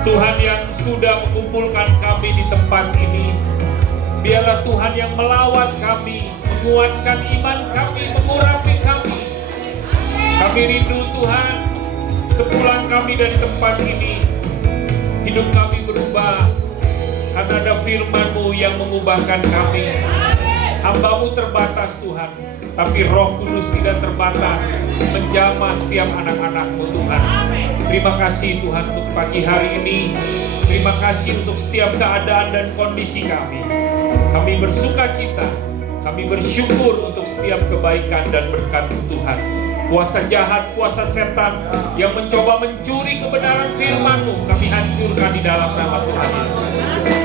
Tuhan yang sudah mengumpulkan kami di tempat ini, biarlah Tuhan yang melawat kami, menguatkan iman kami, mengurapi kami. Kami rindu Tuhan, sepulang kami dari tempat ini, hidup kami berubah, karena ada firman-Mu yang mengubahkan kami. Hamba-Mu terbatas Tuhan, tapi Roh Kudus tidak terbatas, menjamah setiap anak-anak-Mu Tuhan. Terima kasih Tuhan untuk pagi hari ini. Terima kasih untuk setiap keadaan dan kondisi kami. Kami bersuka cita, kami bersyukur untuk setiap kebaikan dan berkat Tuhan. Kuasa jahat, kuasa setan yang mencoba mencuri kebenaran firman-Mu, kami hancurkan di dalam nama Tuhan Yesus.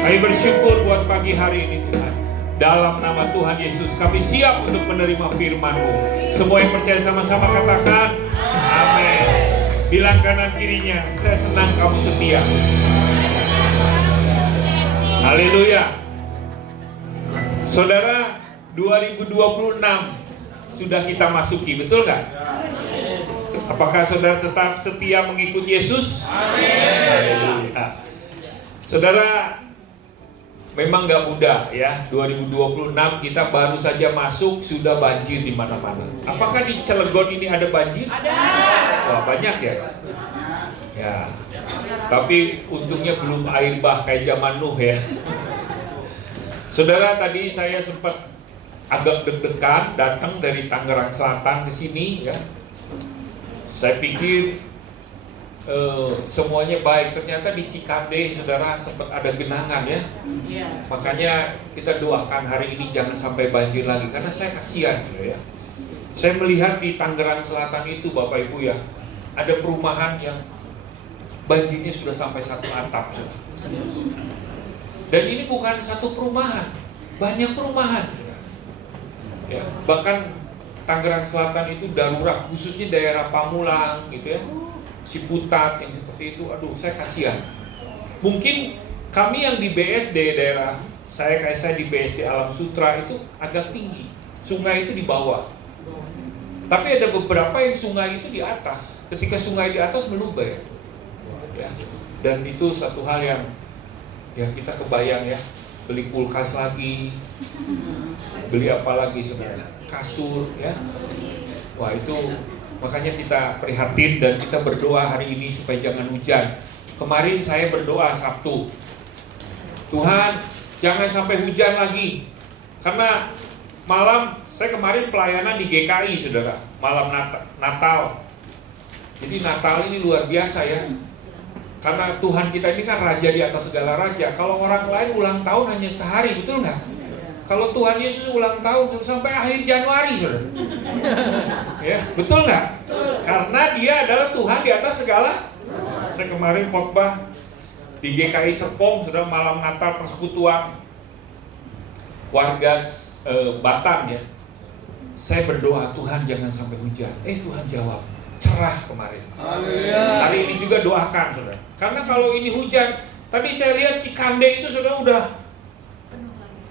Kami bersyukur buat pagi hari ini Tuhan. Dalam nama Tuhan Yesus kami siap untuk menerima firman-Mu. Semua yang percaya sama-sama katakan amin. Bilang kanan kirinya, saya senang kamu setia. Haleluya. Saudara, 2026 sudah kita masuki, betul nggak? Apakah saudara tetap setia mengikuti Yesus? Haleluya. Saudara, memang nggak mudah ya. 2026 kita baru saja masuk, sudah banjir di mana-mana. Apakah di Cilegon ini ada banjir? Ada. Wah, banyak ya. Ya. Tapi untungnya belum air bah kayak zaman Nuh ya. Saudara, tadi saya sempat agak deg-degan datang dari Tangerang Selatan ke sini ya. Saya pikir semuanya baik, ternyata di Cikande saudara sempat ada genangan ya. Makanya kita doakan hari ini jangan sampai banjir lagi, karena saya kasihan ya. Saya melihat di Tangerang Selatan itu Bapak Ibu ya, ada perumahan yang banjirnya sudah sampai satu atap saudara. Dan ini bukan satu perumahan, banyak perumahan ya. Bahkan Tangerang Selatan itu darurat, khususnya daerah Pamulang gitu ya, Ciputat yang seperti itu. Aduh, saya kasihan. Mungkin kami yang di BSD daerah kayak saya di BSD Alam Sutra itu agak tinggi, sungai itu di bawah. Tapi ada beberapa yang sungai itu di atas. Ketika sungai di atas meluber ya. Dan itu satu hal yang ya kita kebayang ya, beli kulkas lagi, beli apa lagi saudara, kasur ya. Wah, itu makanya kita prihatin dan kita berdoa hari ini supaya jangan hujan. Kemarin saya berdoa Sabtu, Tuhan jangan sampai hujan lagi. Karena malam saya kemarin pelayanan di GKI saudara, malam Natal. Jadi Natal ini luar biasa ya. Karena Tuhan kita ini kan raja di atas segala raja. Kalau orang lain ulang tahun hanya sehari, betul nggak? Kalau Tuhan Yesus ulang tahun sampai akhir Januari, saudara. Ya, betul nggak? Karena Dia adalah Tuhan di atas segala. Saya kemarin khotbah di GKI Serpong, saudara, malam Natal persekutuan warga Batam ya. Saya berdoa Tuhan jangan sampai hujan. Tuhan jawab, cerah kemarin. Hari ini juga doakan, saudara. Karena kalau ini hujan, tadi saya lihat Cikande itu saudara udah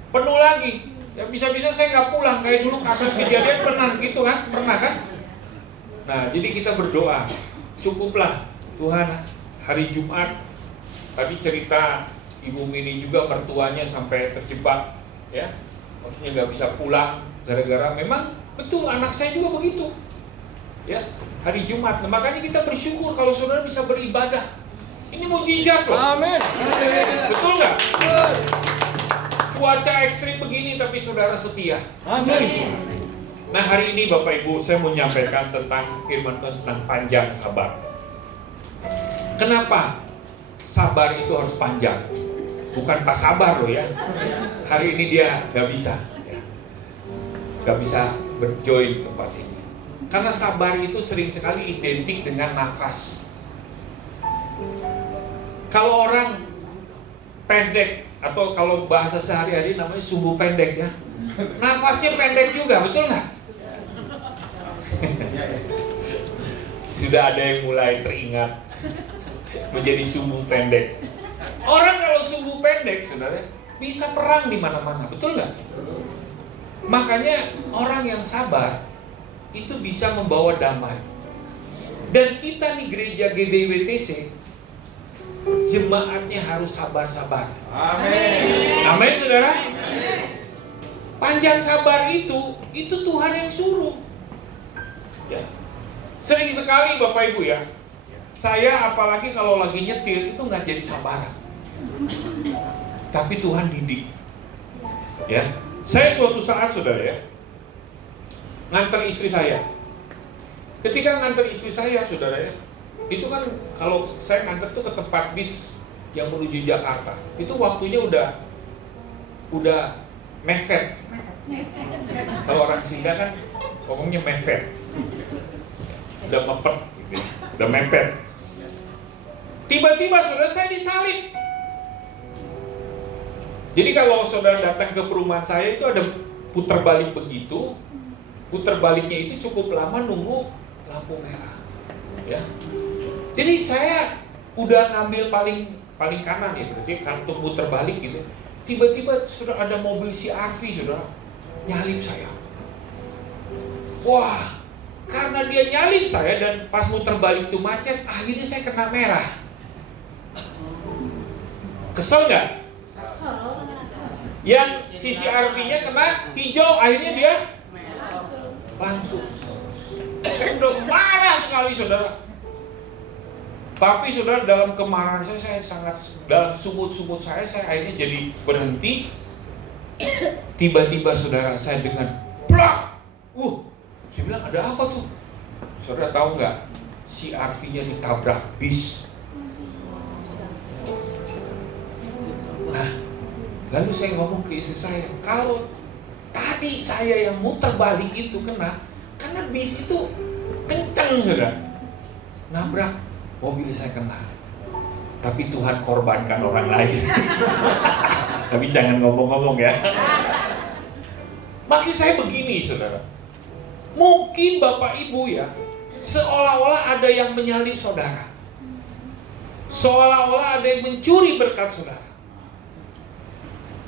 penuh lagi. Ya bisa-bisa saya nggak pulang kayak dulu kasus kejadian pernah gitu kan, pernah kan? Nah, jadi kita berdoa, cukuplah Tuhan, hari Jumat tadi cerita Ibu Mini juga mertuanya sampai terjebak, ya, maksudnya nggak bisa pulang gara-gara memang betul anak saya juga begitu, ya, hari Jumat. Nah, makanya kita bersyukur kalau saudara bisa beribadah. Ini mujizat loh. Amin. Betul nggak? Cuaca ekstrim begini tapi saudara setia. Amin. Nah, hari ini Bapak Ibu saya mau menyampaikan tentang firman Tuhan tentang panjang sabar. Kenapa sabar itu harus panjang? Bukan pas sabar loh ya. Hari ini dia nggak bisa, ya. Nggak bisa berjoin tempat ini. Karena sabar itu sering sekali identik dengan nafas. Kalau orang pendek atau kalau bahasa sehari-hari namanya sumbu pendek ya, nafasnya pendek juga, betul nggak? Sudah ada yang mulai teringat menjadi sumbu pendek. Orang kalau sumbu pendek, saudara, bisa perang di mana-mana, betul nggak? Makanya orang yang sabar itu bisa membawa damai. Dan kita di gereja GBWTC, jemaatnya harus sabar-sabar. Amin. Amin, saudara. Panjang sabar itu Tuhan yang suruh. Ya. Sering sekali Bapak Ibu ya, saya apalagi kalau lagi nyetir itu nggak jadi sabaran. Tapi Tuhan didik. Ya, saya suatu saat saudara ya, nganter istri saya. Ketika nganter istri saya saudara ya, itu kan kalau saya nganter tuh ke tempat bis yang menuju Jakarta, itu waktunya udah mepet. Kalau orang Sunda kan ngomongnya mepet, udah mepet, gitu, udah mepet. Tiba-tiba saudara saya disalib. Jadi kalau saudara datang ke perumahan saya itu ada putar balik begitu, putar baliknya itu cukup lama nunggu lampu merah, ya. Jadi saya udah ngambil paling kanan ya, berarti kantung putar balik gitu. Tiba-tiba sudah ada mobil CR-V saudara nyalip saya. Wah, karena dia nyalip saya dan pas muter balik itu macet, akhirnya saya kena merah. Kesel nggak? Yang si CR-V-nya kena hijau, akhirnya dia langsung. Saya udah marah sekali saudara. Tapi saudara, dalam kemarahan saya sangat, dalam sumut-sumut saya akhirnya jadi berhenti. Tiba-tiba saudara saya dengan blak. Saya bilang ada apa tuh? Saudara tahu nggak? Si CR-V-nya ditabrak bis. Nah, lalu saya ngomong ke istri saya, kalau tadi saya yang muter balik itu kena, karena bis itu kencang saudara, nabrak mobil saya kena. Tapi Tuhan korbankan orang lain. Tapi jangan ngomong-ngomong ya. Maksud saya begini saudara, mungkin Bapak Ibu ya, seolah-olah ada yang menyalip saudara, seolah-olah ada yang mencuri berkat saudara.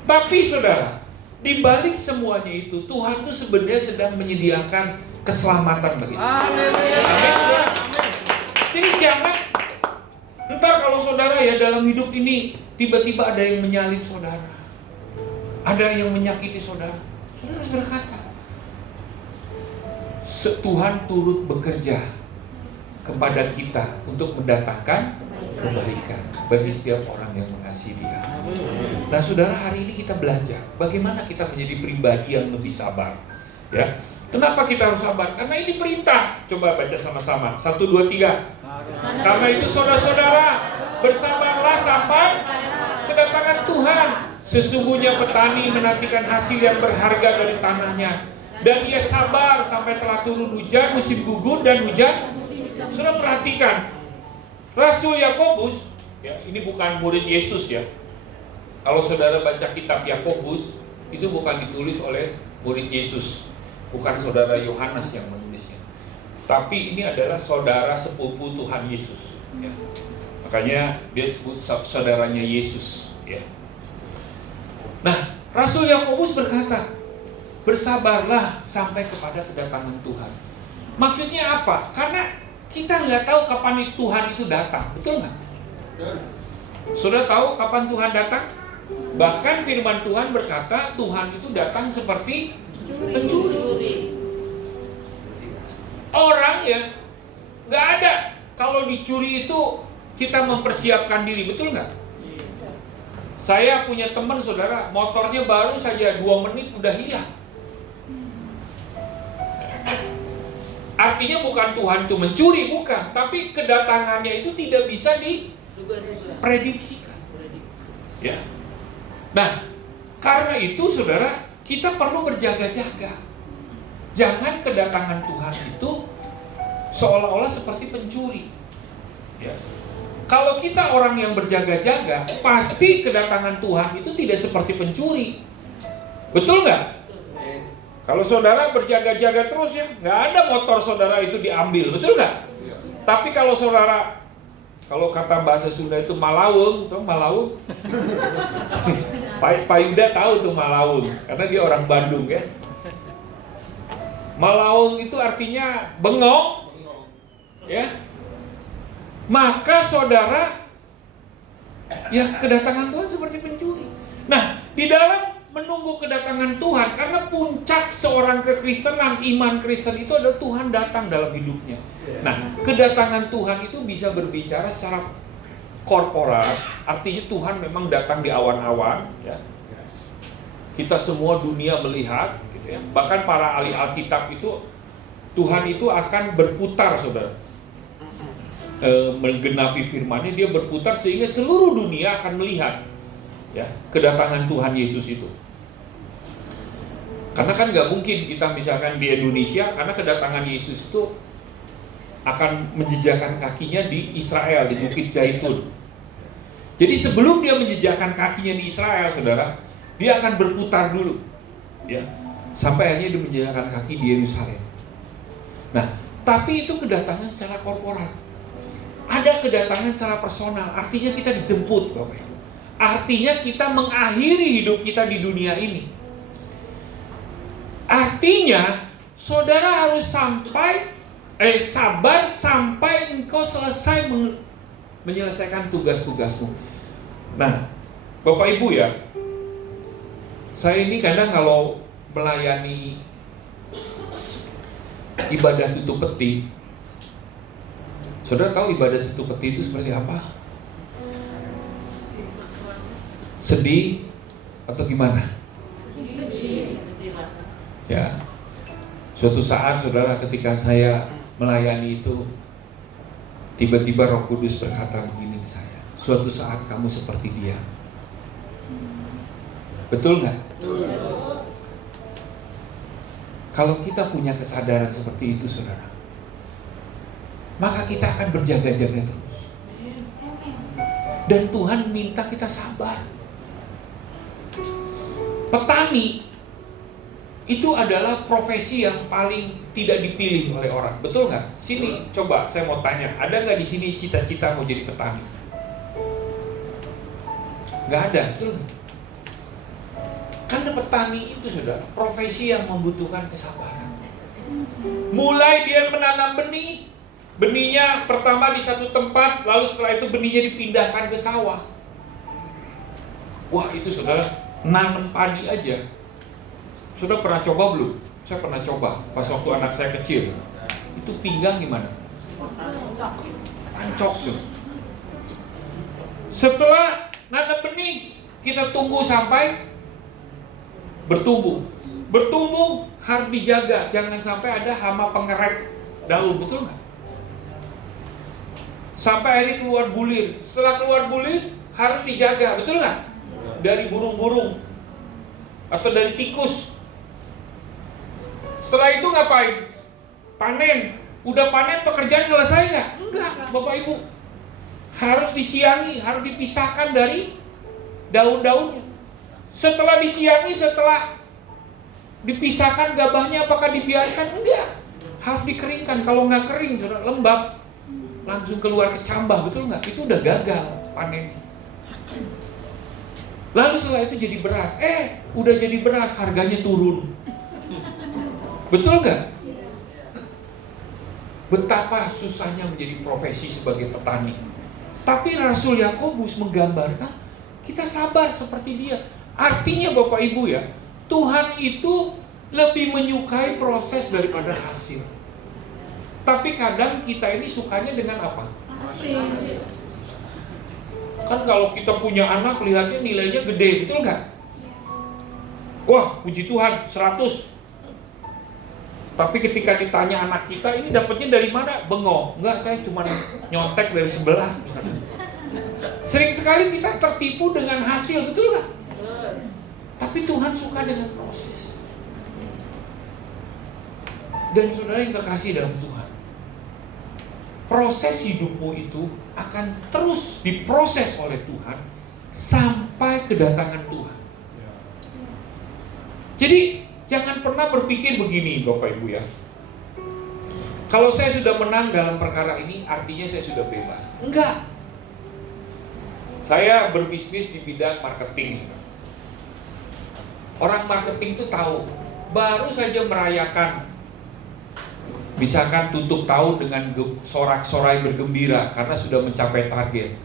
Tapi saudara, di balik semuanya itu Tuhan tuh sebenarnya sedang menyediakan keselamatan bagi saudara. Amin. Jadi jangan entar kalau saudara ya dalam hidup ini tiba-tiba ada yang menyalip saudara, ada yang menyakiti saudara, saudara harus berkata, Tuhan turut bekerja kepada kita untuk mendatangkan kebaikan bagi setiap orang yang mengasihi Dia. Nah, saudara, hari ini kita belajar bagaimana kita menjadi pribadi yang lebih sabar. Ya, kenapa kita harus sabar? Karena ini perintah. Coba baca sama-sama. 1, 2, 3. Karena itu saudara-saudara, bersabarlah sampai kedatangan Tuhan. Sesungguhnya petani menantikan hasil yang berharga dari tanahnya, dan ia sabar sampai telah turun hujan musim gugur dan hujan. Sudah perhatikan, Rasul Yakobus, ya, ini bukan murid Yesus ya. Kalau saudara baca kitab Yakobus, itu bukan ditulis oleh murid Yesus, bukan saudara Yohanes yang menulisnya. Tapi ini adalah saudara sepupu Tuhan Yesus. Ya. Makanya dia sebut saudaranya Yesus. Ya. Nah, Rasul Yakobus berkata, bersabarlah sampai kepada kedatangan Tuhan. Maksudnya apa? Karena kita nggak tahu kapan Tuhan itu datang, betul nggak? Saudara tahu kapan Tuhan datang? Bahkan firman Tuhan berkata Tuhan itu datang seperti pencuri. Orang ya nggak ada. Kalau dicuri itu kita mempersiapkan diri, betul nggak? Saya punya teman saudara, motornya baru saja 2 menit udah hilang. Artinya bukan Tuhan itu mencuri, bukan. Tapi kedatangannya itu tidak bisa diprediksikan. Ya. Nah, karena itu saudara, kita perlu berjaga-jaga. Jangan kedatangan Tuhan itu seolah-olah seperti pencuri. Ya. Kalau kita orang yang berjaga-jaga, pasti kedatangan Tuhan itu tidak seperti pencuri. Betul nggak? Kalau saudara berjaga-jaga terus ya, nggak ada motor saudara itu diambil, betul nggak? Tapi kalau saudara, kalau kata bahasa Sunda itu malawung, tuh malawung. Pak Yuda tahu tuh malawung, karena dia orang Bandung ya. Malawung itu artinya bengong, ya. Maka saudara, ya kedatangan Tuhan seperti pencuri. Nah, di dalam menunggu kedatangan Tuhan, karena puncak seorang kekristenan, iman Kristen itu adalah Tuhan datang dalam hidupnya. Nah, kedatangan Tuhan itu bisa berbicara secara korporat, artinya Tuhan memang datang di awan-awan, ya. Kita semua dunia melihat, gitu ya. Bahkan para ahli Alkitab itu, Tuhan itu akan berputar, saudara. Menggenapi firman-Nya, dia berputar sehingga seluruh dunia akan melihat, ya, kedatangan Tuhan Yesus itu. Karena kan nggak mungkin kita misalkan di Indonesia, karena kedatangan Yesus itu akan menjejakkan kakinya di Israel, di Bukit Zaitun. Jadi sebelum dia menjejakkan kakinya di Israel, saudara, dia akan berputar dulu, ya, sampai akhirnya dia menjejakkan kaki di Yerusalem. Nah, tapi itu kedatangan secara korporat. Ada kedatangan secara personal, artinya kita dijemput, Bapak Ibu. Artinya kita mengakhiri hidup kita di dunia ini. Artinya saudara harus sabar sampai engkau selesai menyelesaikan tugas-tugasmu. Nah, Bapak Ibu ya, saya ini kadang kalau melayani ibadah tutup peti, saudara tahu ibadah tutup peti itu seperti apa? Sedih atau gimana? Ya, suatu saat saudara ketika saya melayani itu, tiba-tiba Roh Kudus berkata begini ke saya, suatu saat kamu seperti dia. Betul nggak? Kalau kita punya kesadaran seperti itu saudara, maka kita akan berjaga-jaga terus. Dan Tuhan minta kita sabar. Petani itu adalah profesi yang paling tidak dipilih oleh orang, betul nggak? Sini, coba saya mau tanya, ada nggak di sini cita-cita mau jadi petani? Nggak ada, betul nggak? Karena petani itu saudara, profesi yang membutuhkan kesabaran. Mulai dia menanam benih, benihnya pertama di satu tempat, lalu setelah itu benihnya dipindahkan ke sawah. Wah itu saudara, nanam padi aja. Saudara pernah coba belum? Saya pernah coba pas waktu anak saya kecil. Itu pinggang gimana? Ancok tuh. Setelah nanam benih, kita tunggu sampai bertumbuh. Bertumbuh harus dijaga, jangan sampai ada hama pengerek daun, betul nggak? Sampai akhirnya keluar bulir. Setelah keluar bulir harus dijaga, betul nggak? Dari burung-burung atau dari tikus. Setelah itu ngapain? Panen. Udah panen, pekerjaan selesai nggak? Enggak, Bapak Ibu. Harus disiangi, harus dipisahkan dari daun-daunnya. Setelah disiangi, setelah dipisahkan gabahnya, apakah dibiarkan? Enggak. Harus dikeringkan. Kalau nggak kering, sudah lembab, langsung keluar kecambah, betul nggak? Itu udah gagal panennya. Lalu setelah itu jadi beras. Udah jadi beras, harganya turun. Betul nggak? Betapa susahnya menjadi profesi sebagai petani. Tapi Rasul Yakobus menggambarkan kita sabar seperti dia. Artinya Bapak Ibu ya, Tuhan itu lebih menyukai proses daripada hasil. Tapi kadang kita ini sukanya dengan apa? Hasil. Kan kalau kita punya anak, lihatnya nilainya gede, betul nggak? Wah, puji Tuhan, 100. Tapi ketika ditanya anak kita, ini dapatnya dari mana? Bengong. Enggak, saya cuma nyontek dari sebelah. Sering sekali kita tertipu dengan hasil, betul nggak? Tapi Tuhan suka dengan proses. Dan saudara yang terkasih dalam Tuhan, proses hidupmu itu akan terus diproses oleh Tuhan sampai kedatangan Tuhan. Jadi jangan pernah berpikir begini Bapak Ibu ya, kalau saya sudah menang dalam perkara ini artinya saya sudah bebas. Enggak. Saya berbisnis di bidang marketing. Orang marketing itu tahu, baru saja merayakan, misalkan tutup tahun dengan sorak-sorai bergembira karena sudah mencapai target.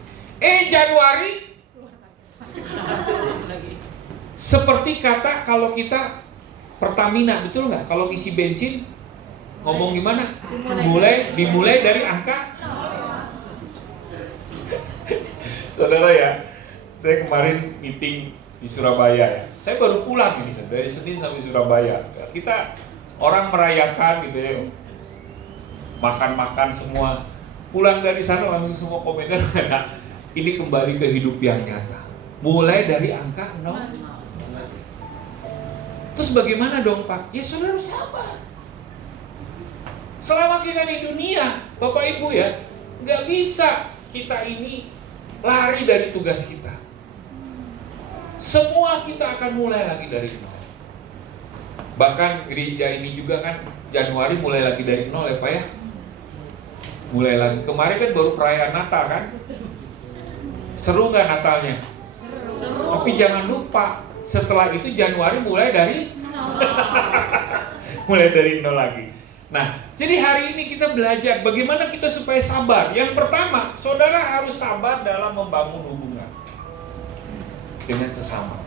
Januari seperti kata kalau kita Pertamina, betul nggak? Kalau ngisi bensin ngomong gimana? Dimulai dari angka. Saudara ya, saya kemarin meeting di Surabaya ya. Saya baru pulang ini dari Senin sampai Surabaya. Kita orang merayakan gitu ya, makan-makan semua. Pulang dari sana langsung semua komentar, nah, ini kembali ke hidup yang nyata. Mulai dari angka 0. Terus bagaimana dong Pak? Ya saudara sabar. Selama kita di dunia, Bapak Ibu ya, nggak bisa kita ini lari dari tugas kita. Semua kita akan mulai lagi dari 0. Bahkan gereja ini juga kan Januari mulai lagi dari 0 ya Pak ya. Mulai lagi. Kemarin kan baru perayaan Natal kan. Seru nggak Natalnya? Seru. Tapi jangan lupa, setelah itu Januari mulai dari mulai dari 0 lagi. Nah, jadi hari ini kita belajar bagaimana kita supaya sabar. Yang pertama, saudara harus sabar dalam membangun hubungan dengan sesama.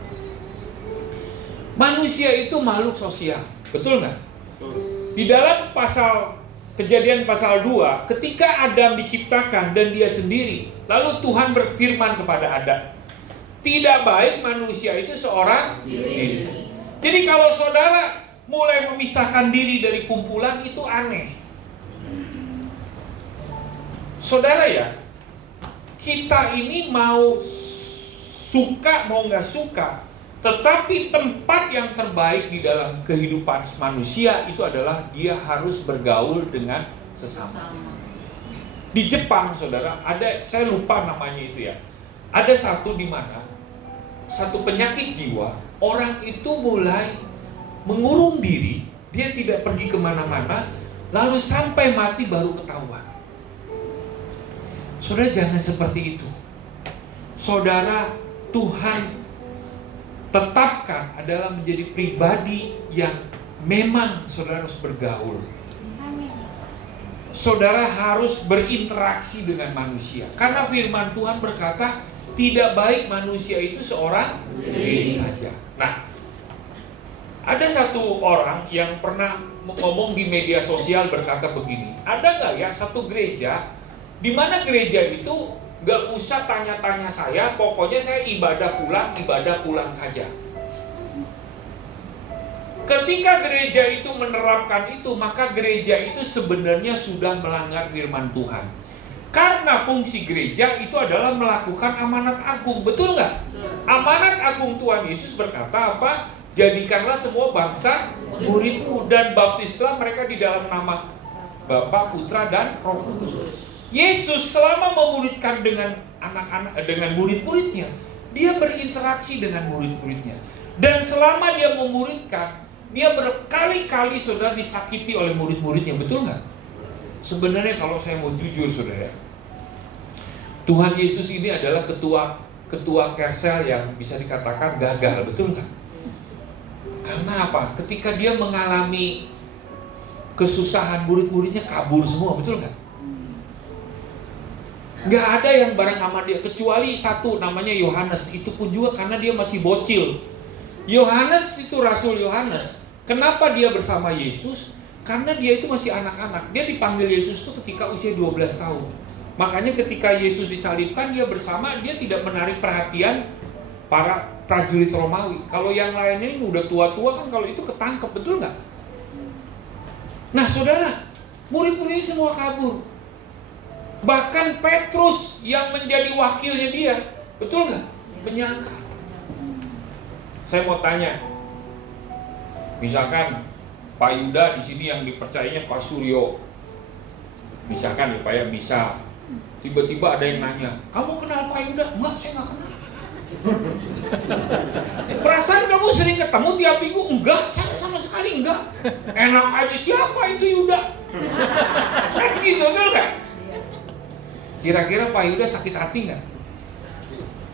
Manusia itu makhluk sosial, betul nggak? Di dalam Kejadian pasal 2, ketika Adam diciptakan dan dia sendiri, lalu Tuhan berfirman kepada Adam, tidak baik manusia itu seorang diri. Jadi kalau saudara mulai memisahkan diri dari kumpulan, itu aneh. Saudara ya, kita ini mau suka mau nggak suka, tetapi tempat yang terbaik di dalam kehidupan manusia itu adalah dia harus bergaul dengan sesama. Di Jepang, saudara, saya lupa namanya itu ya. Ada satu di mana satu penyakit jiwa, orang itu mulai mengurung diri, dia tidak pergi kemana-mana, lalu sampai mati baru ketahuan. Saudara jangan seperti itu. Saudara, Tuhan tetapkan adalah menjadi pribadi yang memang saudara harus bergaul. Saudara harus berinteraksi dengan manusia. Karena firman Tuhan berkata, tidak baik manusia itu seorang diri saja. Nah, ada satu orang yang pernah ngomong di media sosial berkata begini, ada nggak ya satu gereja, di mana gereja itu gak usah tanya-tanya saya, pokoknya saya ibadah pulang saja. Ketika gereja itu menerapkan itu, maka gereja itu sebenarnya sudah melanggar firman Tuhan. Karena fungsi gereja itu adalah melakukan amanat agung, betul nggak? Amanat agung Tuhan Yesus berkata apa? Jadikanlah semua bangsa muridku dan baptislah mereka di dalam nama Bapa, Putra, dan Roh Kudus. Yesus selama memuridkan dengan anak-anak, dengan murid-muridnya, dia berinteraksi dengan murid-muridnya. Dan selama dia memuridkan, dia berkali-kali saudara disakiti oleh murid-muridnya, betul nggak? Sebenarnya kalau saya mau jujur saudara, Tuhan Yesus ini adalah ketua Kersel yang bisa dikatakan gagal, betul nggak? Karena apa? Ketika dia mengalami kesusahan, murid-muridnya kabur semua, betul nggak? Nggak ada yang bareng sama dia, kecuali satu namanya Yohanes. Itu pun juga karena dia masih bocil. Yohanes itu Rasul Yohanes. Kenapa dia bersama Yesus? Karena dia itu masih anak-anak. Dia dipanggil Yesus itu ketika usia 12 tahun. Makanya ketika Yesus disalibkan, dia bersama, dia tidak menarik perhatian para prajurit Romawi. Kalau yang lainnya ini udah tua-tua kan, kalau itu ketangkep, betul nggak? Nah saudara, murid-murid ini semua kabur. Bahkan Petrus yang menjadi wakilnya dia, betul nggak? Menyangkal. Saya mau tanya, misalkan Pak Yuda di sini yang dipercayanya Pak Suryo, misalkan ya Pak ya, bisa tiba-tiba ada yang nanya, kamu kenal Pak Yuda? Enggak, saya nggak kenal. Perasaan kamu sering ketemu tiap minggu? Enggak, saya sama sekali enggak. Enak aja, siapa itu Yuda? Kan gitu, betul nggak? Kira-kira Pak Yuda sakit hati nggak?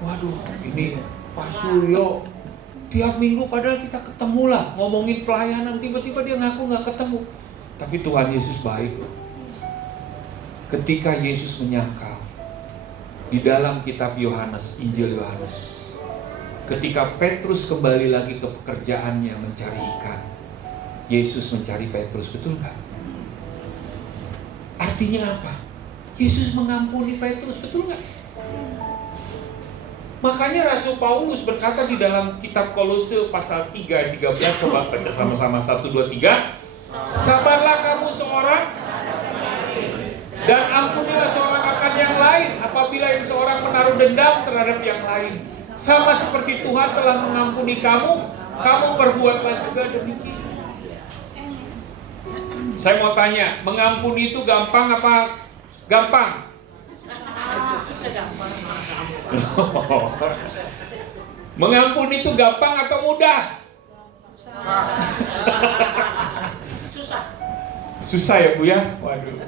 Waduh, ini Pak Suryo tiap minggu padahal kita ketemu lah, ngomongin pelayanan, tiba-tiba dia ngaku nggak ketemu. Tapi Tuhan Yesus baik. Ketika Yesus menyangkal di dalam kitab Yohanes, Injil Yohanes, ketika Petrus kembali lagi ke pekerjaannya mencari ikan, Yesus mencari Petrus, betul nggak? Artinya apa? Yesus mengampuni Petrus, betul nggak? Makanya Rasul Paulus berkata di dalam kitab Kolose pasal 3 ayat 13, coba baca sama-sama 1, 2, 3. Sabarlah kamu seorang dan ampunilah seorang akan yang lain apabila yang seorang menaruh dendam terhadap yang lain. Sama seperti Tuhan telah mengampuni kamu, kamu perbuatlah juga demikian. Saya mau tanya, mengampuni itu gampang apa gampang? Mengampuni itu gampang atau mudah? Susah ya Bu ya? Waduh.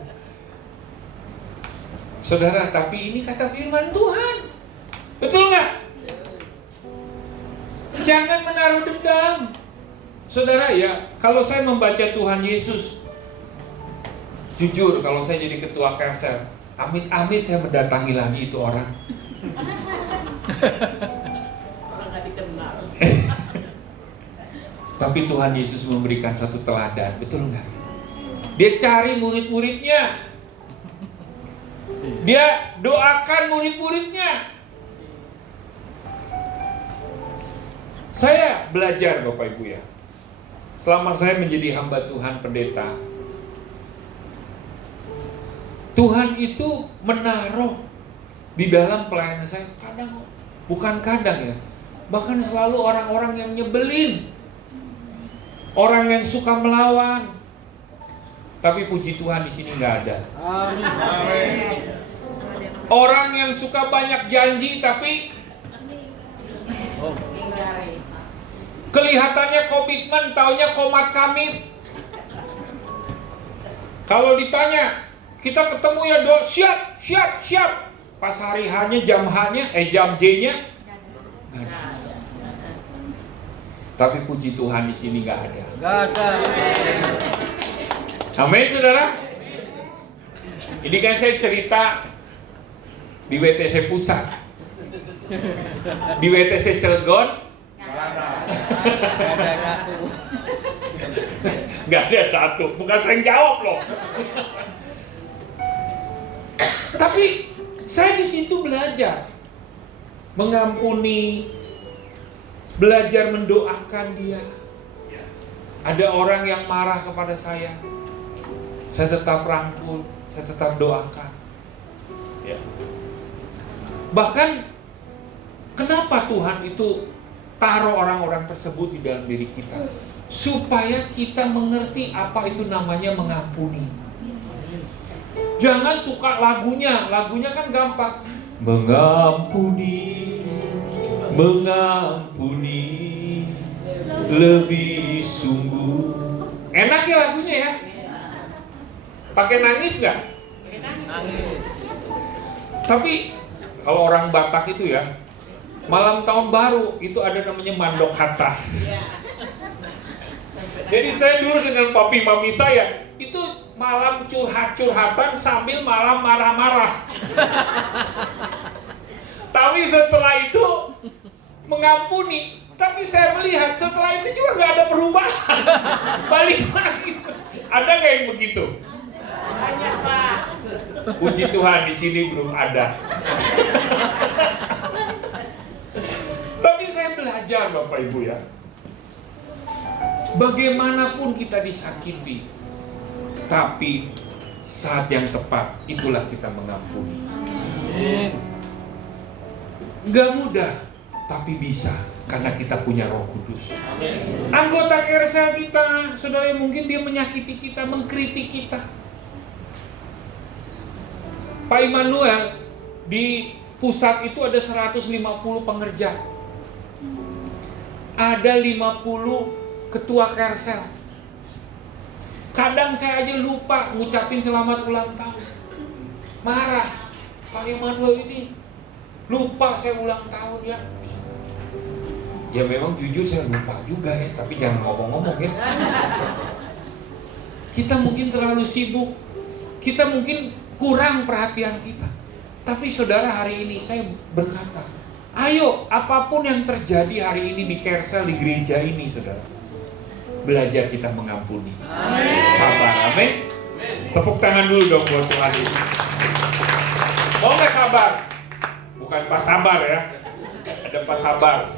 Saudara, tapi ini kata firman Tuhan, betul nggak? Jangan menaruh dendam. Saudara ya, kalau saya membaca Tuhan Yesus, jujur kalau saya jadi ketua Kelsel, amit-amit saya mendatangi lagi itu orang. Orang nggak dikenal. Tapi Tuhan Yesus memberikan satu teladan, betul nggak? Dia cari murid-muridnya, dia doakan murid-muridnya. Saya belajar Bapak Ibu ya, selama saya menjadi hamba Tuhan pendeta, Tuhan itu menaruh di dalam pelayanan saya, kadang, bukan kadang ya, bahkan selalu orang-orang yang nyebelin, orang yang suka melawan. Tapi puji Tuhan di sini nggak ada. Amin. Orang yang suka banyak janji tapi kelihatannya komitmen, taunya komat kamit. Kalau ditanya, kita ketemu ya dok, siap. Pas hari H-nya, jam H-nya, jam J-nya, tapi puji Tuhan di sini nggak ada. Nggak ada. Amin, saudara. Ini kan saya cerita di WTC Pusat, di WTC Cilegon, nggak ada satu. Bukan saya yang jawab loh. Tapi saya di situ belajar mengampuni, belajar mendoakan dia. Ada orang yang marah kepada saya tetap rangkul, saya tetap doakan. Ya. Bahkan kenapa Tuhan itu taruh orang-orang tersebut di dalam diri kita? Supaya kita mengerti apa itu namanya mengampuni. Jangan suka lagunya kan gampang. Mengampuni lebih sungguh. Enak ya lagunya ya? Pakai nangis nggak? Nangis. Tapi kalau orang Batak itu ya, malam tahun baru itu ada namanya mandok hatta. Jadi saya dulu dengan papi mami saya itu malam curhat-curhatan sambil malam marah-marah. Tapi setelah itu mengampuni. Tapi saya melihat setelah itu juga nggak ada perubahan. Balik lagi. Ada nggak yang begitu? Banyak, Pak. Puji Tuhan di sini belum ada. Tapi saya belajar Bapak Ibu ya. Bagaimanapun kita disakiti, tapi saat yang tepat itulah kita mengampuni. Gak mudah, tapi bisa karena kita punya Roh Kudus. Anggota Kersel kita, saudara, mungkin dia menyakiti kita, mengkritik kita. Pak Immanuel, di pusat itu ada 150 pengerja. Ada 50 ketua Kersel. Kadang saya aja lupa ngucapin selamat ulang tahun. Marah, Pak Immanuel ini lupa saya ulang tahun ya. Ya memang jujur saya lupa juga ya, tapi jangan ngomong-ngomong ya. Kita mungkin terlalu sibuk, kita mungkin kurang perhatian kita. Tapi saudara, hari ini saya berkata, ayo apapun yang terjadi hari ini di Kersel, di gereja ini saudara, belajar kita mengampuni. Amin. Sabar, amin. Tepuk tangan dulu dong buat Tuhan ini. Mau gak sabar? Bukan pas sabar ya, ada pas sabar.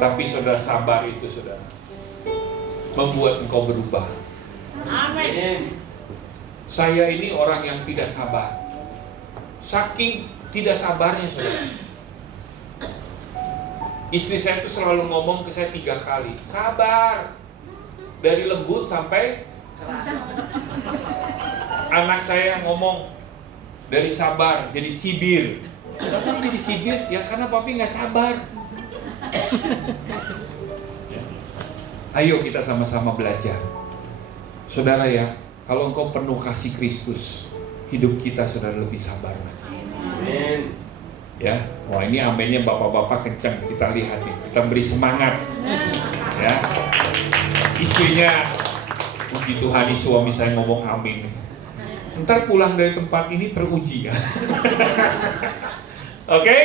Tapi saudara, sabar itu saudara membuat engkau berubah. Amin. Saya ini orang yang tidak sabar. Saking tidak sabarnya saudara, istri saya itu selalu ngomong ke saya 3 kali, sabar. Dari lembut sampai keras. Anak saya ngomong dari sabar jadi sibir. Kenapa jadi sibir? Ya karena papi gak sabar. Ayo kita sama-sama belajar. Saudara ya, kalau engkau penuh kasih Kristus, hidup kita saudara lebih sabar lagi. Amin. Ya, wah ini amennya bapak-bapak kencang, kita lihat nih, kita beri semangat. Ya, istrinya, puji Tuhan, suami saya ngomong amin. Ntar pulang dari tempat ini teruji ya. Oke,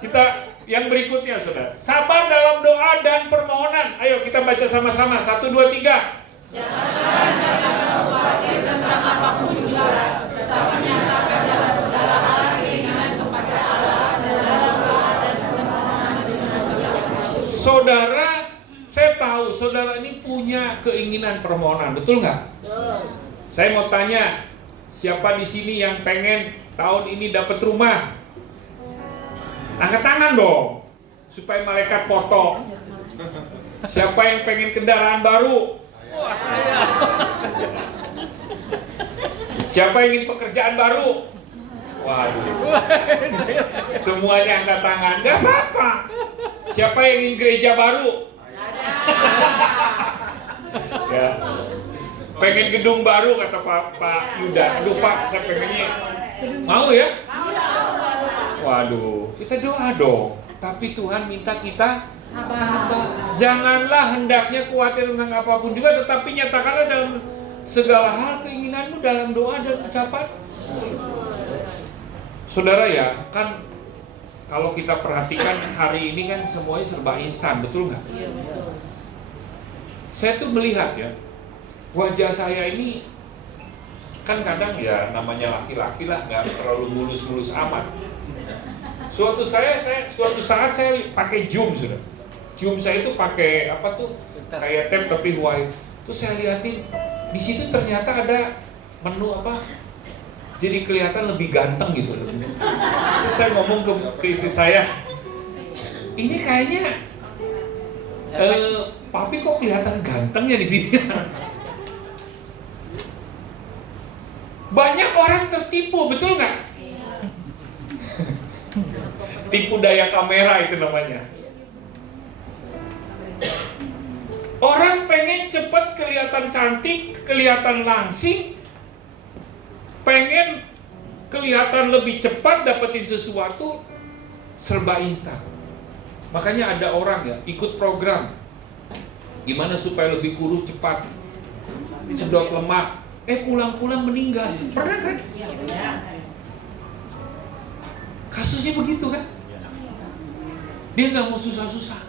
kita yang berikutnya saudara, sabar dalam doa dan permohonan. Ayo kita baca sama-sama, 1, 2, 3. Jangan katakan khawatir tentang apapun juga, tetapi nyatakan dalam segala hal keinginan kepada Allah dalam doa dan permohonan dengan ucapan. Saudara, saya tahu saudara ini punya keinginan permohonan, betul nggak? Betul. Saya mau tanya, siapa di sini yang pengen tahun ini dapat rumah? Angkat tangan dong, supaya malaikat foto. Siapa yang pengen kendaraan baru? Siapa yang ingin pekerjaan baru? Waduh, semuanya angkat tangan. Gak apa-apa. Siapa yang ingin gereja baru? Ya. Pengen gedung baru kata Pak Yuda. Aduh Pak, saya pengennya. Mau ya? Waduh, kita doa dong. Tapi Tuhan minta kita sabar. Janganlah hendaknya khawatir tentang apapun juga, tetapi nyatakanlah dalam segala hal keinginanmu dalam doa dan ucapan. Saudara ya, kan kalau kita perhatikan hari ini kan semuanya serba instan, betul nggak? Iya, betul. Saya tuh melihat ya, wajah saya ini kan kadang ya namanya laki-laki lah, nggak terlalu mulus-mulus amat. Suatu saat saya pakai zoom sudah. Zoom saya itu pakai apa tuh? Kayak tab tapi white. Terus saya liatin di situ ternyata ada menu apa? Jadi kelihatan lebih ganteng gitu. Terus saya ngomong ke istri saya, ini kayaknya papi kok kelihatan ganteng ya di sini. Banyak orang tertipu, betul nggak? Tipu daya kamera itu namanya. Orang pengen cepat kelihatan cantik, kelihatan langsing, pengen kelihatan lebih cepat dapetin sesuatu, serba instan. Makanya ada orang ya ikut program gimana supaya lebih kurus cepat, disedot lemak, pulang-pulang meninggal. Pernah kan? Kasusnya begitu kan? Dia nggak mau susah-susah.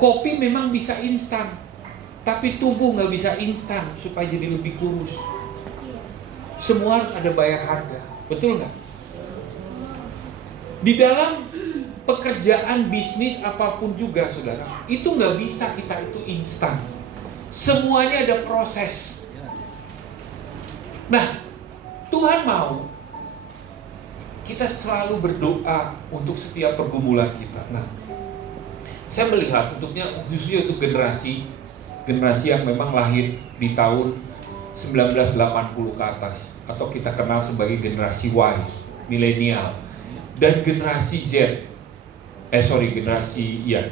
Kopi memang bisa instan, tapi tubuh nggak bisa instan supaya jadi lebih kurus. Semua harus ada bayar harga, betul nggak? Di dalam pekerjaan bisnis apapun juga, saudara, itu nggak bisa kita itu instan. Semuanya ada proses. Nah, Tuhan mau kita selalu berdoa untuk setiap pergumulan kita. Nah, saya melihat khususnya untuk generasi yang memang lahir di tahun 1980 ke atas, atau kita kenal sebagai generasi Y, milenial, dan generasi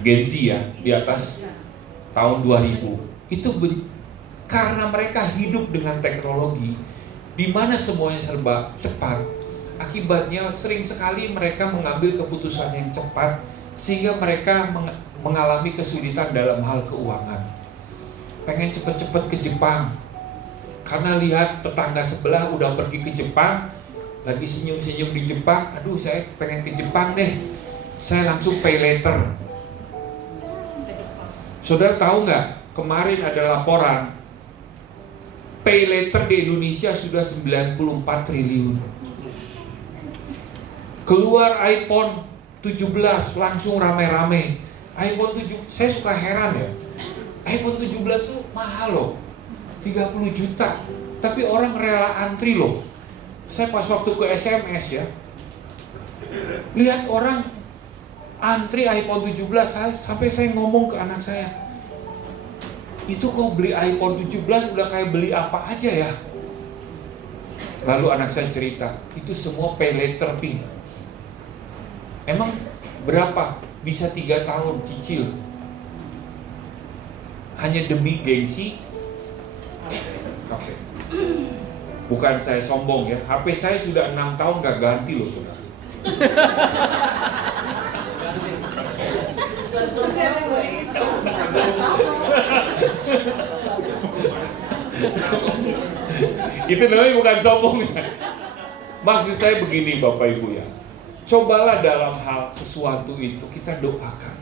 Gen Z ya, di atas tahun 2000. Itu karena mereka hidup dengan teknologi di mana semuanya serba cepat. Akibatnya sering sekali mereka mengambil keputusan yang cepat, sehingga mereka mengalami kesulitan dalam hal keuangan. Pengen cepet-cepet ke Jepang, karena lihat tetangga sebelah udah pergi ke Jepang, lagi senyum-senyum di Jepang. Aduh, saya pengen ke Jepang deh, saya langsung pay later. Saudara tahu nggak, kemarin ada laporan pay later di Indonesia sudah 94 triliun. Keluar iPhone 17 langsung rame-rame. iPhone 7, saya suka heran ya, iPhone 17 tuh mahal loh, 30 juta, tapi orang rela antri loh. Saya pas waktu ke SMS ya, lihat orang antri iPhone 17, sampai saya ngomong ke anak saya, itu kok beli iPhone 17 udah kayak beli apa aja ya. Lalu anak saya cerita, itu semua pay later Pi. Emang berapa? Bisa 3 tahun cicil. Hanya demi gengsi. Oke. Bukan saya sombong ya, HP saya sudah 6 tahun gak ganti loh, saudara. Itu namanya bukan sombong ya. Maksud saya begini Bapak Ibu ya, cobalah dalam hal sesuatu itu kita doakan.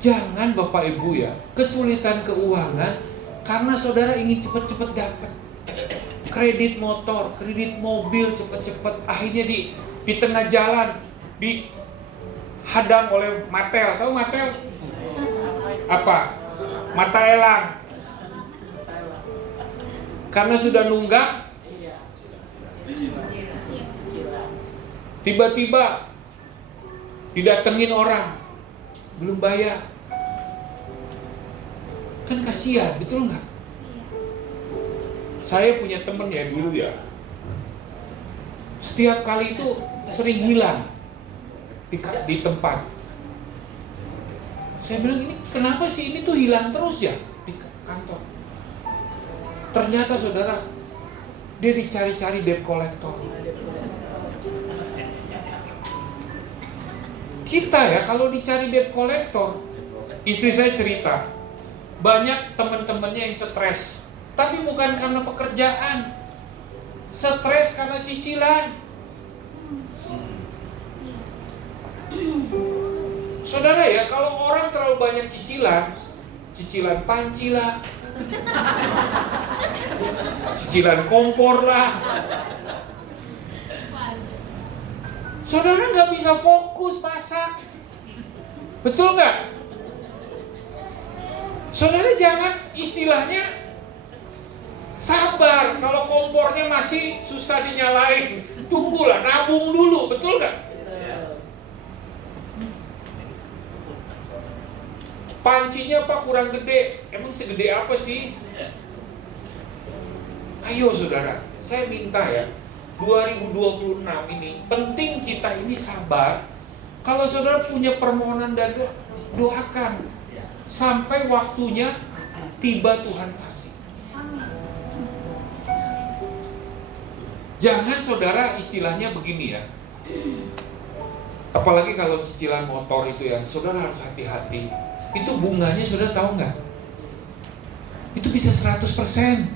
Jangan Bapak Ibu ya, kesulitan keuangan karena saudara ingin cepat-cepat dapat kredit motor, kredit mobil cepat-cepat, akhirnya di tengah jalan dihadang oleh Matel. Tahu Matel? Apa? Mata elang. Karena sudah nunggak, tiba-tiba didatengin orang, belum bayar. Kan kasihan, betul nggak? Saya punya temen ya dulu ya, setiap kali itu sering hilang di tempat. Saya bilang, ini kenapa sih ini tuh hilang terus ya di kantor? Ternyata saudara, dia dicari-cari debt collector. Kita ya kalau dicari debt collector, istri saya cerita, banyak teman-temannya yang stres, tapi bukan karena pekerjaan, stres karena cicilan. Saudara ya, kalau orang terlalu banyak cicilan panci lah, cicilan kompor lah, saudara nggak bisa fokus masak, betul nggak? Saudara jangan istilahnya sabar, kalau kompornya masih susah dinyalain, tunggulah, nabung dulu, betul nggak? Pancinya Pak kurang gede, emang segede apa sih? Ayo saudara, saya minta ya, 2026 ini penting kita ini sabar. Kalau saudara punya permohonan dan doakan sampai waktunya tiba, Tuhan kasih. Jangan saudara istilahnya begini ya, apalagi kalau cicilan motor itu ya, saudara harus hati-hati. Itu bunganya saudara tahu nggak? itu bisa 100%.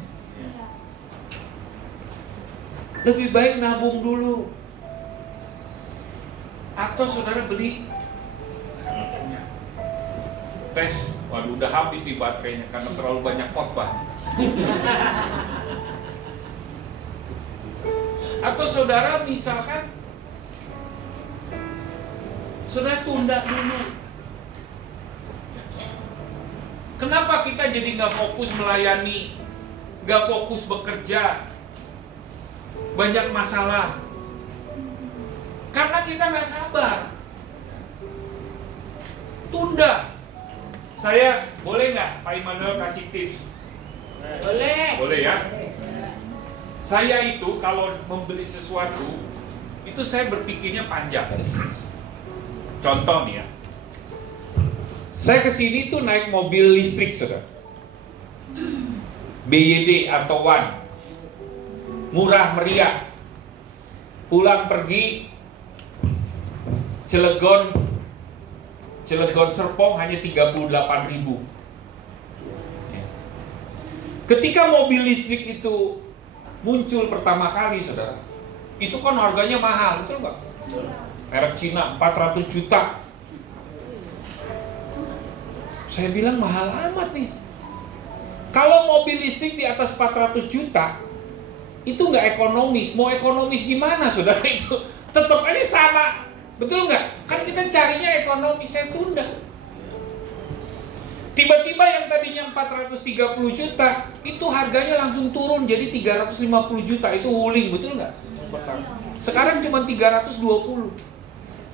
Lebih baik nabung dulu. Atau saudara beli tes, waduh udah habis di baterainya karena terlalu banyak khotbah. Atau saudara misalkan saudara tunda dulu. Kenapa kita jadi nggak fokus melayani, nggak fokus bekerja, banyak masalah? Karena kita nggak sabar. Tunda. Saya boleh nggak Pak Immanuel kasih tips? Boleh. Boleh ya. Saya itu kalau membeli sesuatu itu saya berpikirnya panjang. Contoh nih ya. Saya kesini tuh naik mobil listrik, saudara. BYD atau One. Murah meriah. Pulang pergi Cilegon Serpong hanya 38.000. Ketika mobil listrik itu muncul pertama kali, saudara, itu kan harganya mahal, betul nggak? Merek Cina 400 juta. Saya bilang mahal amat nih. Kalau mobil listrik di atas 400 juta, itu nggak ekonomis. Mau ekonomis gimana, saudara? Itu tetap aja sama. Betul nggak? Kan kita carinya ekonomi. Saya tunda. Tiba-tiba yang tadinya 430 juta itu harganya langsung turun jadi 350 juta. Itu wuling, betul nggak? Sekarang cuma 320.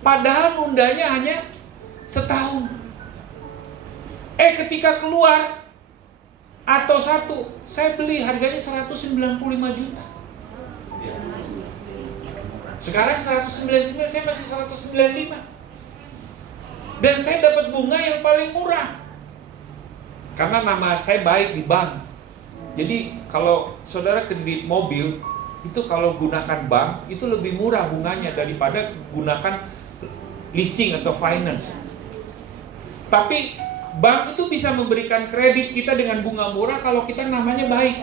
Padahal nundanya hanya setahun. Ketika keluar atau satu, saya beli harganya 195 juta. Sekarang 199, saya masih 195. Dan saya dapat bunga yang paling murah. Karena nama saya baik di bank. Jadi kalau saudara kredit mobil, itu kalau gunakan bank, itu lebih murah bunganya daripada gunakan leasing atau finance. Tapi bank itu bisa memberikan kredit kita dengan bunga murah kalau kita namanya baik.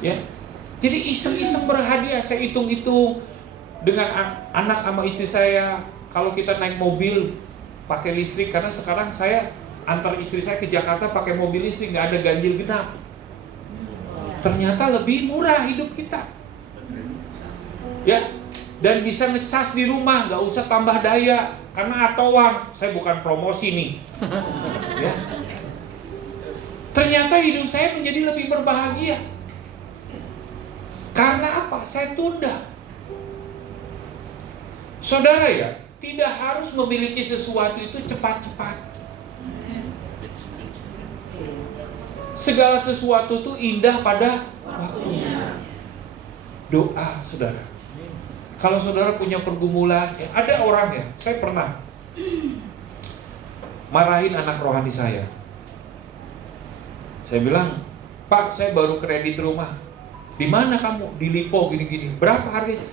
Ya. Jadi iseng-iseng berhadiah. Saya hitung-hitung dengan anak sama istri saya, kalau kita naik mobil pakai listrik, karena sekarang saya antar istri saya ke Jakarta pakai mobil listrik, nggak ada ganjil genap. Ternyata lebih murah hidup kita. Ya. Dan bisa ngecas di rumah, nggak usah tambah daya. Karena atoan, saya bukan promosi nih. Ya. Ternyata hidup saya menjadi lebih berbahagia. Karena apa? Saya tunda. Saudara ya, tidak harus memiliki sesuatu itu cepat-cepat. Segala sesuatu itu indah pada waktunya. Doa, saudara. Kalau saudara punya pergumulan, ya ada orang ya, saya pernah marahin anak rohani saya. Saya bilang, Pak, saya baru kredit rumah. Di mana kamu? Di Lipo gini-gini. Berapa harganya?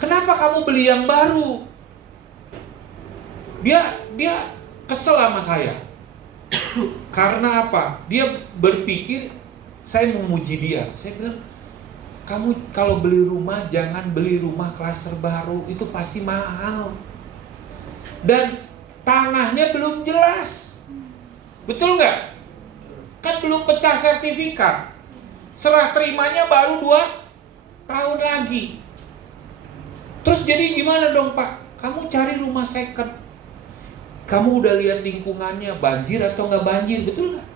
Kenapa kamu beli yang baru? Dia kesel sama saya. Karena apa? Dia berpikir saya memuji dia. Saya bilang, kamu kalau beli rumah jangan beli rumah klaster baru, itu pasti mahal. Dan tanahnya belum jelas. Betul nggak? Kan belum pecah sertifikat. Serah terimanya baru 2 tahun lagi. Terus jadi gimana dong Pak? Kamu cari rumah second. Kamu udah lihat lingkungannya, banjir atau nggak banjir, betul nggak?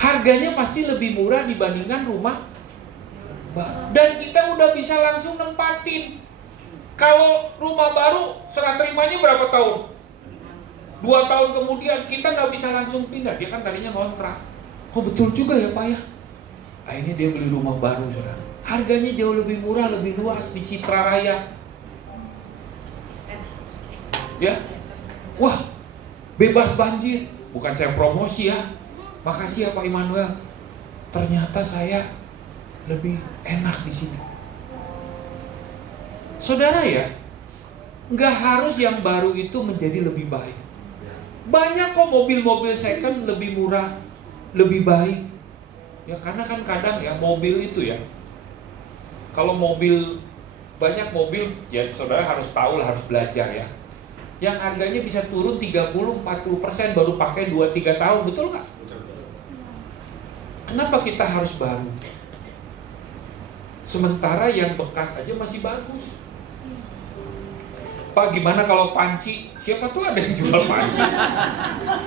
Harganya pasti lebih murah dibandingkan rumah. Dan kita udah bisa langsung nempatin. Kalau rumah baru, serah terimanya berapa tahun? 2 tahun kemudian kita nggak bisa langsung pindah. Dia kan tadinya kontrak. Oh betul juga ya Pak ya. Akhirnya dia beli rumah baru, saudara. Harganya jauh lebih murah, lebih luas di Citra Raya. Ya, wah, bebas banjir. Bukan saya promosi ya. Makasih ya Pak Immanuel. Ternyata saya lebih enak di sini. Saudara ya, nggak harus yang baru itu menjadi lebih baik. Banyak kok mobil-mobil second lebih murah. lebih baik. Ya karena kan kadang ya mobil itu ya, kalau mobil, banyak mobil ya saudara harus tahu lah, harus belajar ya, yang harganya bisa turun 30-40% baru pakai 2-3 tahun, betul nggak? Kenapa kita harus baru? Sementara yang bekas aja masih bagus. Pak, gimana kalau panci? Siapa tuh ada yang jual panci?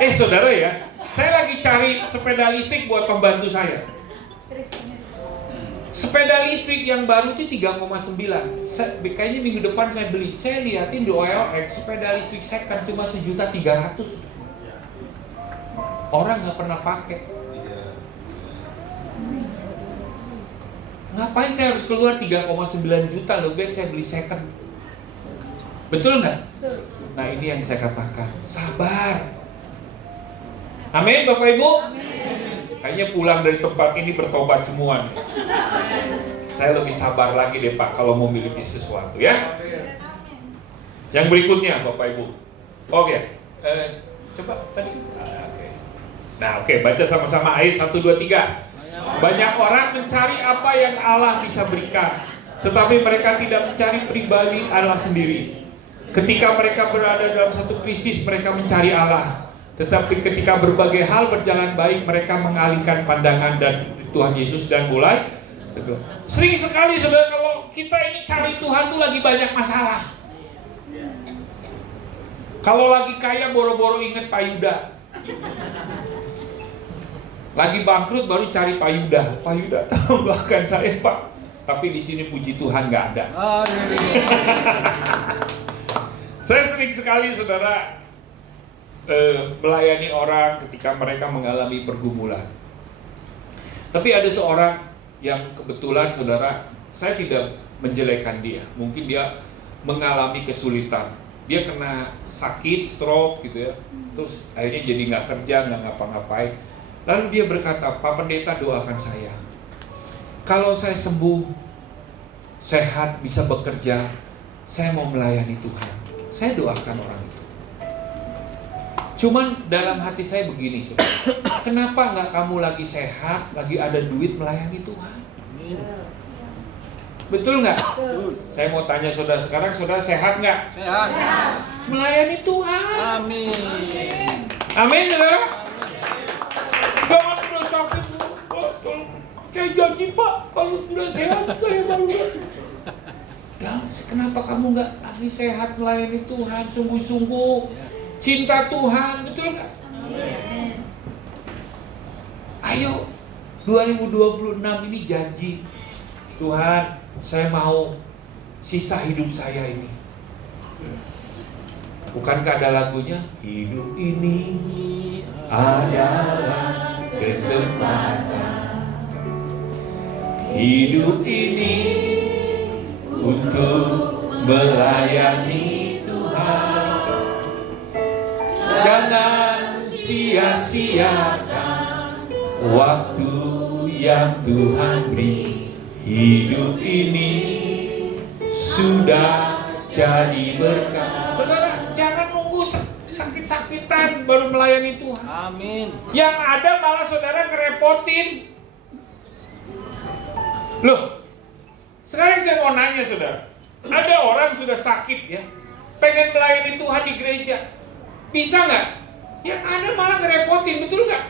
Saudara ya, saya lagi cari sepeda listrik buat pembantu saya. Sepeda listrik yang baru itu 3,9. Kayaknya minggu depan saya beli. Saya liatin di OLX, sepeda listrik second cuma 1.300.000. Orang nggak pernah pakai. Ngapain saya harus keluar 3,9 juta, lebih baik saya beli second. Betul nggak? Betul. Nah ini yang saya katakan, sabar. Amin Bapak Ibu. Amin. Kayaknya pulang dari tempat ini bertobat semua nih. Saya lebih sabar lagi deh Pak kalau memiliki sesuatu ya. Yang berikutnya Bapak Ibu. Oke. Coba tadi. Nah oke, baca sama-sama ayat 1, 2, 3. Banyak orang mencari apa yang Allah bisa berikan, tetapi mereka tidak mencari pribadi Allah sendiri. Ketika mereka berada dalam satu krisis, mereka mencari Allah. Tetapi ketika berbagai hal berjalan baik, mereka mengalihkan pandangan dan Tuhan Yesus dan mulai teguh. Sering sekali saudara, kalau kita ini cari Tuhan tuh lagi banyak masalah. Kalau lagi kaya boro-boro inget Pak Yuda. Lagi bangkrut baru cari Pak Yuda. Pak Yuda tambahkan saya Pak. Tapi di sini puji Tuhan nggak ada. Saya sering sekali saudara melayani orang ketika mereka mengalami pergumulan. Tapi ada seorang yang kebetulan saudara, saya tidak menjelekkan dia. Mungkin dia mengalami kesulitan. Dia kena sakit, stroke gitu ya. Terus akhirnya jadi nggak kerja, nggak ngapa-ngapain. Lalu dia berkata, Pak Pendeta doakan saya. Kalau saya sembuh, sehat, bisa bekerja, saya mau melayani Tuhan. Saya doakan orang itu. Cuman dalam hati saya begini, saudara. Kenapa nggak kamu lagi sehat, lagi ada duit melayani Tuhan? Betul nggak? Saya mau tanya saudara sekarang, saudara sehat nggak? Sehat. Melayani Tuhan. Amin. Amin, saudara. Jangan udah sakit, saya janji Pak, kalau sudah sehat saya baru. Dan kenapa kamu nggak lagi sehat melayani Tuhan, sungguh-sungguh cinta Tuhan, betul nggak? Amin. Ayo, 2026 ini janji Tuhan, saya mau sisa hidup saya ini. Bukankah ada lagunya? Hidup ini adalah kesempatan. Hidup ini untuk melayani Tuhan. Jangan sia-siakan waktu yang Tuhan beri. Hidup ini sudah jadi berkat. Saudara, jangan nunggu sakit-sakitan baru melayani Tuhan. Amin. Yang ada malah saudara ngerepotin. Loh, sekarang saya mau nanya saudara, ada orang sudah sakit ya, pengen melayani Tuhan di gereja, bisa nggak? Yang ada malah ngerepotin, betul nggak?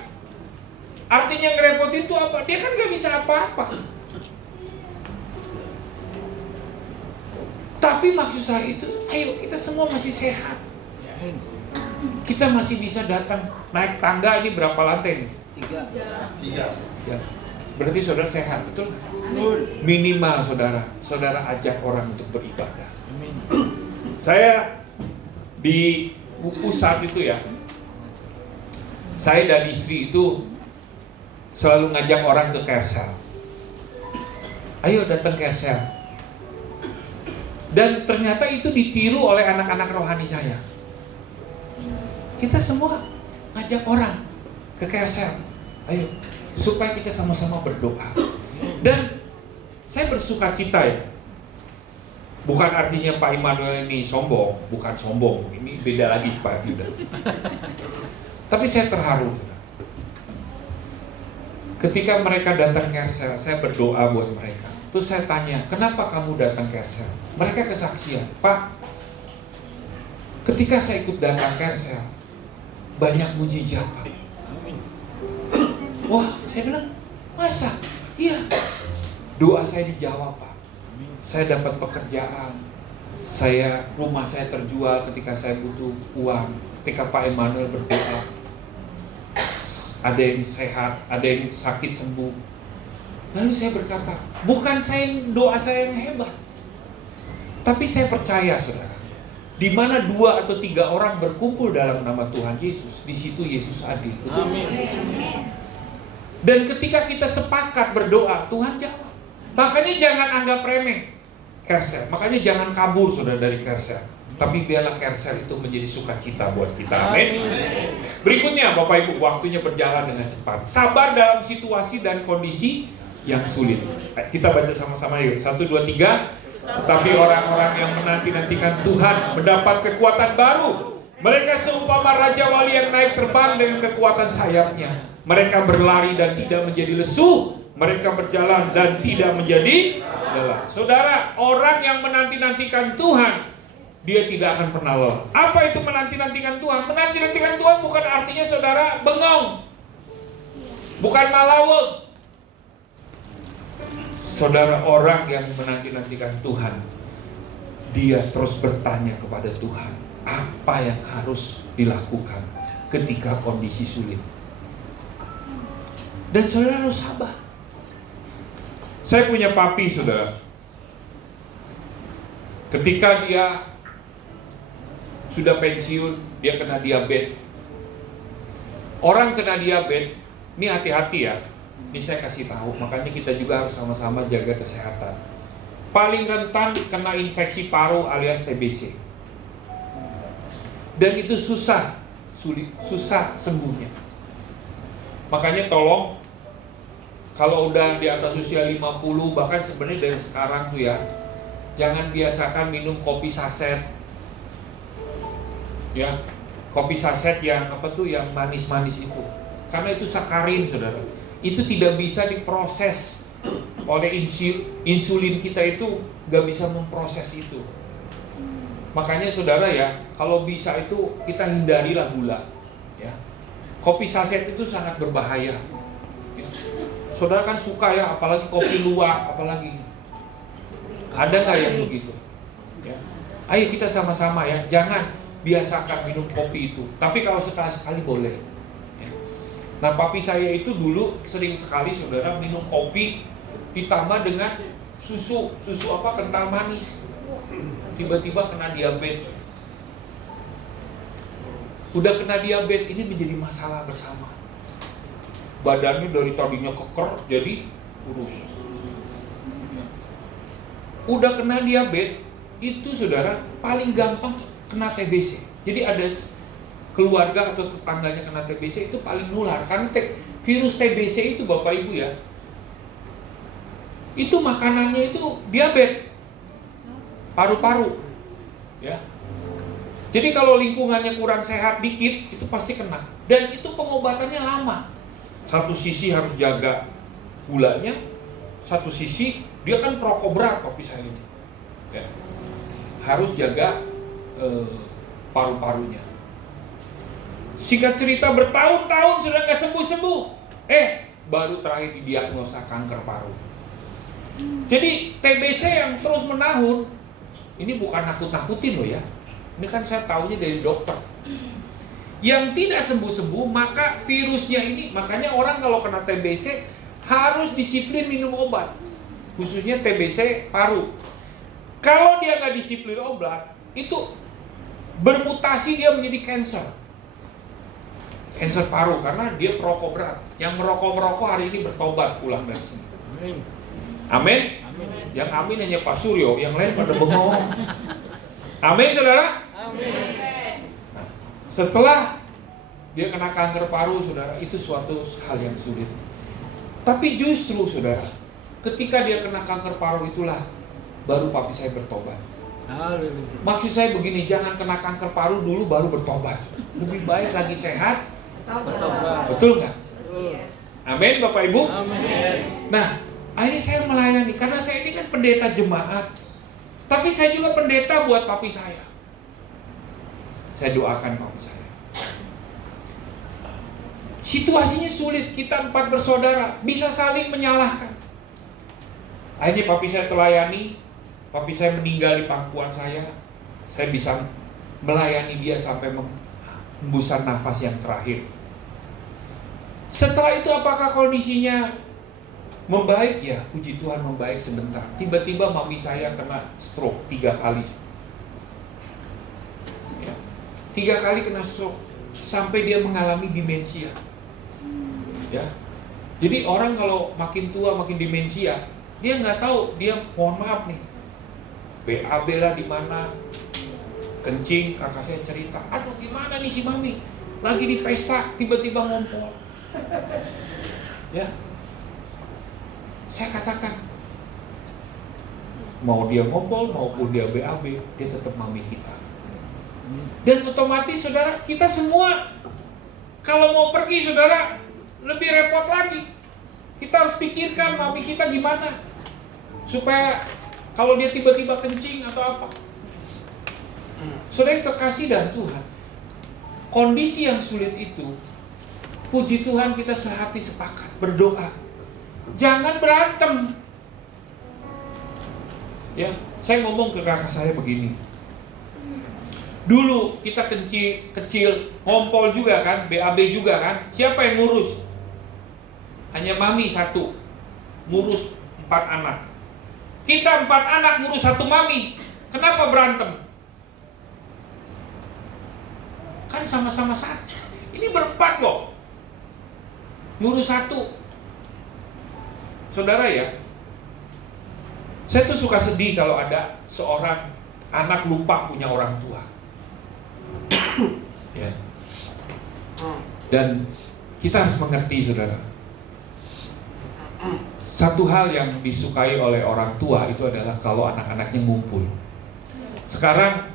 Artinya ngerepotin itu apa? Dia kan nggak bisa apa-apa. Tapi maksud saya itu, ayo kita semua masih sehat. Kita masih bisa datang naik tangga, ini berapa lantai nih? 3. 3. Berarti saudara sehat, betul? Amin. Minimal saudara ajak orang untuk beribadah. Amin. Saya di pusat itu ya, saya dan istri itu selalu ngajak orang ke Kersel. Ayo datang Kersel. Dan ternyata itu ditiru oleh anak-anak rohani saya. Kita semua ngajak orang ke Kersel. Ayo, supaya kita sama-sama berdoa. Dan saya bersuka cita ya. Bukan artinya Pak Immanuel ini sombong, bukan sombong. Ini beda lagi Pak Yuda. Tapi saya terharu. Ketika mereka datang ke Hersel, saya berdoa buat mereka. Terus saya tanya, kenapa kamu datang ke Hersel? Mereka kesaksian, Pak, ketika saya ikut datang ke Hersel, banyak mujizat, Pak. Wah, saya bilang, masa? Iya. Doa saya dijawab, Pak. Saya dapat pekerjaan. Rumah saya terjual ketika saya butuh uang. Ketika Pak Emmanuel berdoa, ada yang sehat, ada yang sakit sembuh. Lalu saya berkata, bukan doa saya yang hebat, tapi saya percaya, saudara, di mana 2 atau 3 orang berkumpul dalam nama Tuhan Yesus, di situ Yesus hadir. Amin. Dan ketika kita sepakat berdoa, Tuhan jawab. Makanya jangan anggap remeh Hersel. Makanya jangan kabur, saudara, dari Hersel. Tapi biarlah Hersel itu menjadi sukacita buat kita. Amin. Berikutnya, Bapak Ibu, waktunya berjalan dengan cepat. Sabar dalam situasi dan kondisi yang sulit. Kita baca sama-sama yuk. 1, 2, 3. Tetapi orang-orang yang menanti-nantikan Tuhan mendapat kekuatan baru. Mereka seumpama Raja Wali yang naik terbang dengan kekuatan sayapnya. Mereka berlari dan tidak menjadi lesu. Mereka berjalan dan tidak menjadi lelah. Saudara, orang yang menanti-nantikan Tuhan, dia tidak akan pernah lelah. Apa itu menanti-nantikan Tuhan? Menanti-nantikan Tuhan bukan artinya saudara bengong, bukan malaweng. Saudara, orang yang menanti-nantikan Tuhan, dia terus bertanya kepada Tuhan, apa yang harus dilakukan ketika kondisi sulit. Dan saudara harus sabar. Saya punya papi, saudara. Ketika dia sudah pensiun, dia kena diabetes. Orang kena diabetes, ini hati-hati ya. Ini saya kasih tahu, makanya kita juga harus sama-sama jaga kesehatan. Paling rentan kena infeksi paru alias TBC. Dan itu susah sembuhnya. Makanya tolong, kalau udah di atas usia 50, bahkan sebenarnya dari sekarang tuh ya, jangan biasakan minum kopi saset. Ya, kopi saset yang yang manis-manis itu. Karena itu sakarin, saudara. Itu tidak bisa diproses oleh insulin kita, itu gak bisa memproses itu. Makanya saudara ya, kalau bisa itu kita hindarilah gula. Ya, kopi saset itu sangat berbahaya. Ya. Saudara kan suka ya, apalagi kopi luwak, apalagi. Ada nggak yang begitu? Ya. Ayo kita sama-sama ya, jangan biasakan minum kopi itu. Tapi kalau sekali-sekali boleh. Nah, papi saya itu dulu sering sekali saudara minum kopi ditambah dengan susu kental manis. Tiba-tiba kena diabetes. Udah kena diabetes, ini menjadi masalah bersama. Badannya dari tadinya keker jadi kurus. Udah kena diabetes, itu saudara paling gampang kena TBC. Jadi ada keluarga atau tetangganya kena TBC, itu paling nular. Karena virus TBC itu Bapak Ibu ya, itu makanannya itu diabetes, paru-paru ya. Jadi kalau lingkungannya kurang sehat dikit, itu pasti kena. Dan itu pengobatannya lama. Satu sisi harus jaga gulanya, satu sisi dia kan perokok berat papi saya ini ya. Harus jaga paru-parunya. Singkat cerita, bertahun-tahun sudah gak sembuh-sembuh. Baru terakhir didiagnosa kanker paru. Jadi TBC yang terus menahun, ini bukan nakut-nakutin loh ya. Ini kan saya tahunya dari dokter. Yang tidak sembuh-sembuh, maka virusnya ini, makanya orang kalau kena TBC harus disiplin minum obat. Khususnya TBC paru. Kalau dia gak disiplin obat, itu bermutasi dia menjadi kanker paru, karena dia perokok berat. Yang merokok hari ini bertobat pulang dari sini. Amin. Yang amin hanya Pak Suryo, yang lain pada bengong. Amin, saudara. Amin. Nah, setelah dia kena kanker paru, saudara, itu suatu hal yang sulit. Tapi justru, saudara, ketika dia kena kanker paru itulah baru papi saya bertobat. Maksud saya begini, jangan kena kanker paru dulu baru bertobat. Lebih baik lagi sehat. Betul nggak? Amin Bapak Ibu. Amin. Nah, akhirnya saya melayani karena saya ini kan pendeta jemaat. Tapi saya juga pendeta buat papi saya. Saya doakan papi saya. Situasinya sulit, kita 4 bersaudara bisa saling menyalahkan. Akhirnya papi saya telayani, papi saya meninggal di pangkuan saya bisa melayani dia sampai hembusan nafas yang terakhir. Setelah itu apakah kondisinya membaik? Ya, puji Tuhan membaik sebentar. Tiba-tiba mami saya kena stroke 3 kali. Ya, 3 kali kena stroke sampai dia mengalami demensia. Ya, jadi orang kalau makin tua makin demensia, dia nggak tahu, dia mohon maaf nih, BAB lah di mana, kencing, kakak saya cerita, aduh gimana nih si mami, lagi di pesta tiba-tiba ngompol. Ya, saya katakan, mau dia ngompol maupun dia BAB, dia tetap mami kita. Dan otomatis saudara, kita semua kalau mau pergi saudara lebih repot lagi. Kita harus pikirkan mami kita gimana supaya kalau dia tiba-tiba kencing atau apa. Saudara yang terkasih dalam Tuhan, kondisi yang sulit itu, puji Tuhan kita sehati sepakat berdoa. Jangan berantem. Ya, saya ngomong ke kakak saya begini. Dulu kita kecil, ngompol juga kan, BAB juga kan. Siapa yang ngurus? Hanya mami 1, ngurus 4 anak. Kita 4 anak ngurus 1 mami. Kenapa berantem? Kan sama-sama 1. Ini ber4 loh. Ngurus 1. Saudara ya, saya tuh suka sedih kalau ada seorang anak lupa punya orang tua. Ya. Dan kita harus mengerti saudara, satu hal yang disukai oleh orang tua itu adalah kalau anak-anaknya ngumpul. Sekarang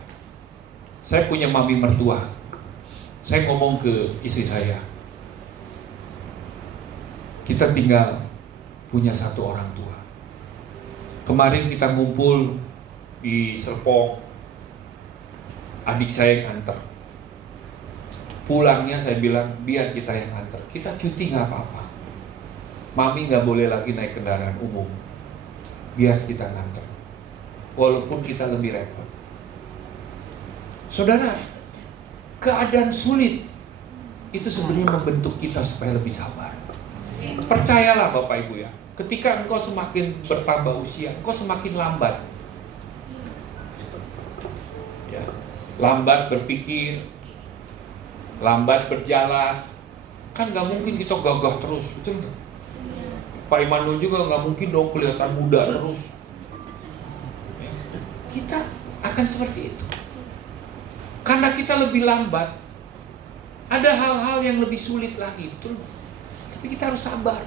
saya punya mami mertua. Saya ngomong ke istri saya, kita tinggal punya 1 orang tua. Kemarin kita ngumpul di Serpong, adik saya yang antar. Pulangnya saya bilang, biar kita yang antar. Kita cuti gak apa-apa. Mami gak boleh lagi naik kendaraan umum. Biar kita nganter. Walaupun kita lebih repot. Saudara, keadaan sulit itu sebenarnya membentuk kita supaya lebih sabar. Percayalah Bapak Ibu ya, ketika engkau semakin bertambah usia, engkau semakin lambat. Ya, lambat berpikir, lambat berjalan. Kan gak mungkin kita gagah terus, betul gak? Pak Immanuel juga gak mungkin dong kelihatan muda terus. Ya, kita akan seperti itu. Karena kita lebih lambat, ada hal-hal yang lebih sulit lagi, betul gak? Tapi kita harus sabar.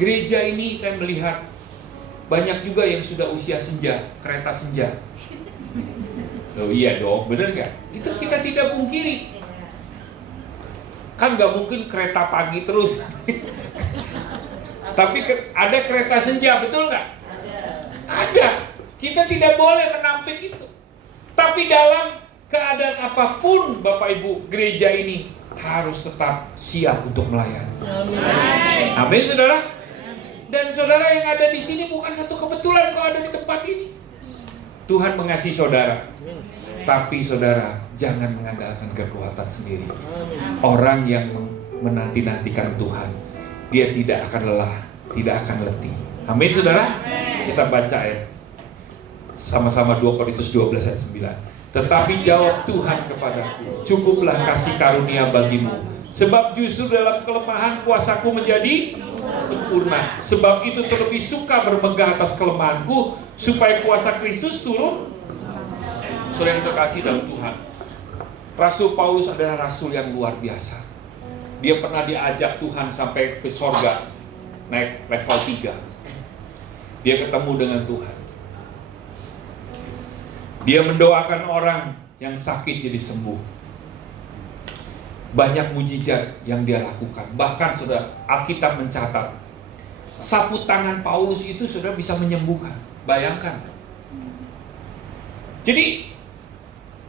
Gereja ini saya melihat banyak juga yang sudah usia senja, kereta senja. Loh iya dong, bener gak? Itu kita tidak pungkiri. Kan gak mungkin kereta pagi terus. Tapi ada kereta senja, betul gak? Ada. Kita tidak boleh menampik itu. Tapi dalam keadaan apapun Bapak Ibu, gereja ini harus tetap siap untuk melayani. Amin saudara. Dan saudara yang ada di sini bukan satu kebetulan kau ada di tempat ini. Tuhan mengasihi saudara. Tapi saudara jangan mengandalkan kekuatan sendiri. Orang yang menanti-nantikan Tuhan, dia tidak akan lelah, tidak akan letih. Amin saudara. Kita baca ayat sama-sama 2 Korintus 12 ayat 9. Tetapi jawab Tuhan kepadaku, cukuplah kasih karunia bagimu, sebab justru dalam kelemahan kuasaku menjadi sempurna. Sebab itu terlebih suka bermegah atas kelemahanku, supaya kuasa Kristus turun. Saudara yang terkasih dalam Tuhan, Rasul Paulus adalah rasul yang luar biasa. Dia pernah diajak Tuhan sampai ke sorga, naik level 3. Dia ketemu dengan Tuhan. Dia mendoakan orang yang sakit jadi sembuh. Banyak mujizat yang dia lakukan. Bahkan sudah Alkitab mencatat, sapu tangan Paulus itu sudah bisa menyembuhkan. Bayangkan. Jadi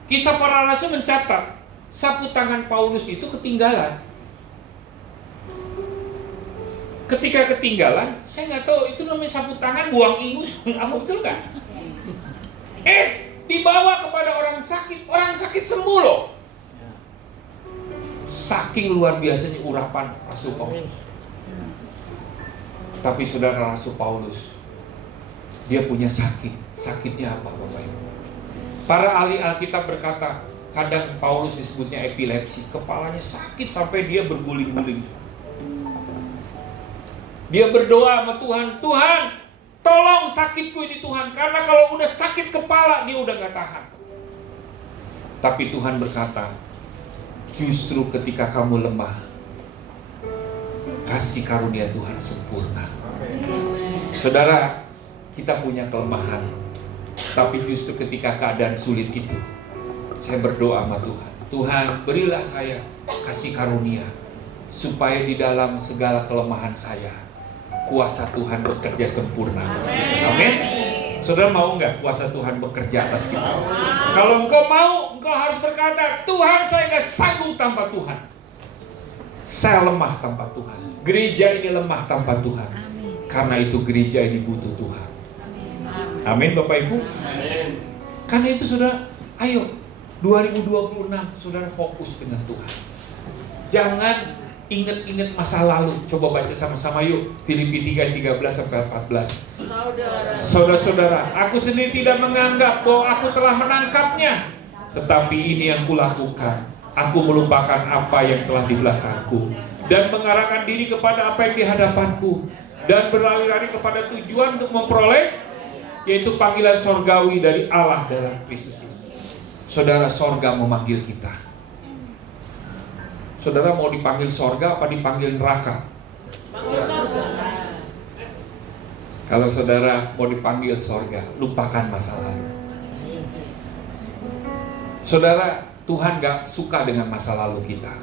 Kisah Para Rasul mencatat sapu tangan Paulus itu ketinggalan. Ketika ketinggalan, saya nggak tahu itu namanya sapu tangan, buang ingus, apa betul nggak? Dibawa kepada orang sakit sembuh loh. Saking luar biasanya urapan Rasul Paulus. Tapi saudara, Rasul Paulus, dia punya sakitnya apa Bapak Ibu? Para ahli Alkitab berkata, kadang Paulus disebutnya epilepsi, kepalanya sakit sampai dia berguling-guling. Dia berdoa sama Tuhan, Tuhan, tolong sakitku ini Tuhan, karena kalau udah sakit kepala dia udah gak tahan. Tapi Tuhan berkata, justru ketika kamu lemah, kasih karunia Tuhan sempurna. Saudara, kita punya kelemahan, tapi justru ketika keadaan sulit itu, saya berdoa sama Tuhan, Tuhan berilah saya kasih karunia, supaya di dalam segala kelemahan saya, kuasa Tuhan bekerja sempurna. Amin. Saudara mau nggak kuasa Tuhan bekerja atas kita? Kalau engkau mau, engkau harus berkata, Tuhan saya nggak sanggup tanpa Tuhan. Saya lemah tanpa Tuhan. Gereja ini lemah tanpa Tuhan. Karena itu gereja ini butuh Tuhan. Amin Bapak Ibu. Karena itu saudara, ayo 2026 saudara fokus dengan Tuhan. Jangan ingat-ingat masa lalu. Coba baca sama-sama yuk Filipi 3:13-14. Saudara-saudara, aku sendiri tidak menganggap bahwa aku telah menangkapnya, tetapi ini yang kulakukan. Aku melupakan apa yang telah di belakangku dan mengarahkan diri kepada apa yang di hadapanku, dan berlari-lari kepada tujuan untuk memperoleh, yaitu panggilan sorgawi dari Allah dalam Kristus Yesus. Saudara, sorga memanggil kita. Saudara mau dipanggil sorga apa dipanggil neraka? Kalau saudara mau dipanggil sorga, lupakan masa lalu. Saudara, Tuhan gak suka dengan masa lalu kita.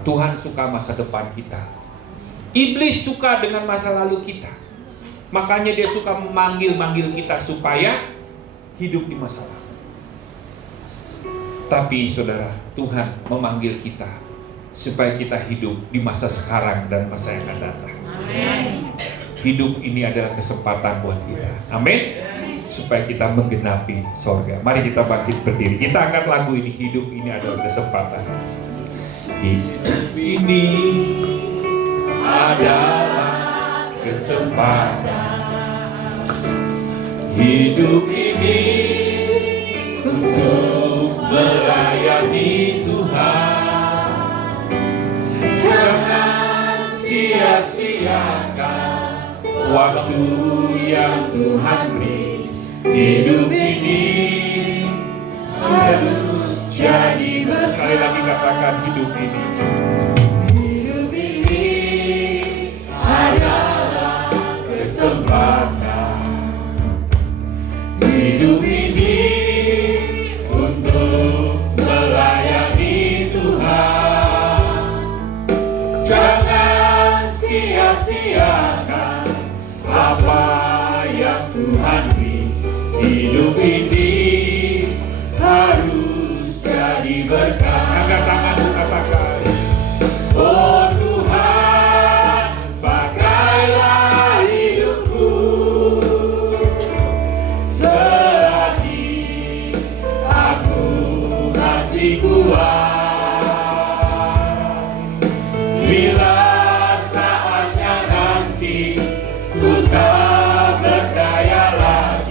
Tuhan suka masa depan kita. Iblis suka dengan masa lalu kita. Makanya dia suka memanggil-manggil kita supaya hidup di masa lalu. Tapi saudara, Tuhan memanggil kita supaya kita hidup di masa sekarang dan masa yang akan datang. Amin. Hidup ini adalah kesempatan buat kita. Amin. Supaya kita menggenapi sorga. Mari kita bangkit berdiri. Kita angkat lagu ini, hidup ini adalah kesempatan. Hidup ini adalah kesempatan. Hidup ini untuk melayani Tuhan. Jangan sia-siakan waktu yang Tuhan beri. Hidup ini harus jadi berkah. Sekali lagi katakan hidup ini. Hidup ini adalah kesempatan. Hidup ini untuk melayani Tuhan. Jangan sia-siakan apa yang Tuhan beri. Hidup ini harus jadi berkah. Angkat tangan, katakan, oh Tuhan, pakailah hidupku selagi aku masih kuat. Bila saatnya nanti ku tak berdaya lagi,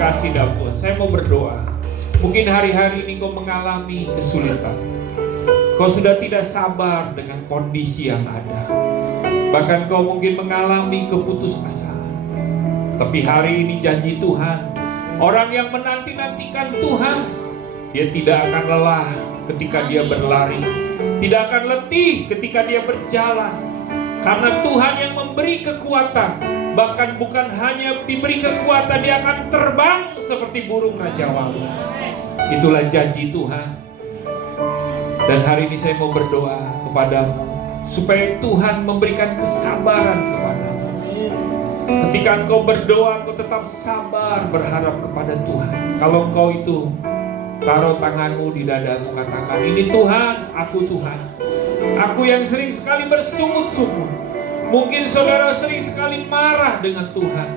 kasih dalam Tuhan. Saya mau berdoa. Mungkin hari-hari ini kau mengalami kesulitan. Kau sudah tidak sabar dengan kondisi yang ada. Bahkan kau mungkin mengalami keputusasaan. Tapi hari ini janji Tuhan, orang yang menanti-nantikan Tuhan, dia tidak akan lelah ketika dia berlari, tidak akan letih ketika dia berjalan. Karena Tuhan yang memberi kekuatan, bahkan bukan hanya diberi kekuatan, dia akan terbang seperti burung rajawalu. Itulah janji Tuhan. Dan hari ini saya mau berdoa kepadamu supaya Tuhan memberikan kesabaran kepadamu. Ketika engkau berdoa, engkau tetap sabar berharap kepada Tuhan. Kalau engkau itu taruh tanganmu di dadamu, katakan, ini Tuhan, aku Tuhan. Aku yang sering sekali bersungut-sungut. Mungkin saudara sering sekali marah dengan Tuhan.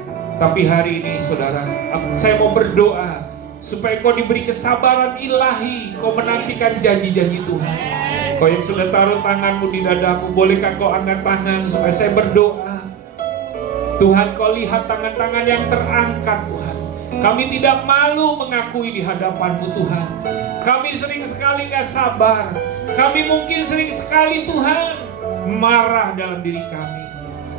Tapi hari ini saudara, saya mau berdoa supaya kau diberi kesabaran ilahi. Kau menantikan janji-janji Tuhan. Kau yang sudah taruh tanganmu di dadamu, bolehkah kau angkat tangan supaya saya berdoa. Tuhan, kau lihat tangan-tangan yang terangkat Tuhan. Kami tidak malu mengakui di hadapan-Mu Tuhan. Kami sering sekali gak sabar. Kami mungkin sering sekali Tuhan marah dalam diri kami.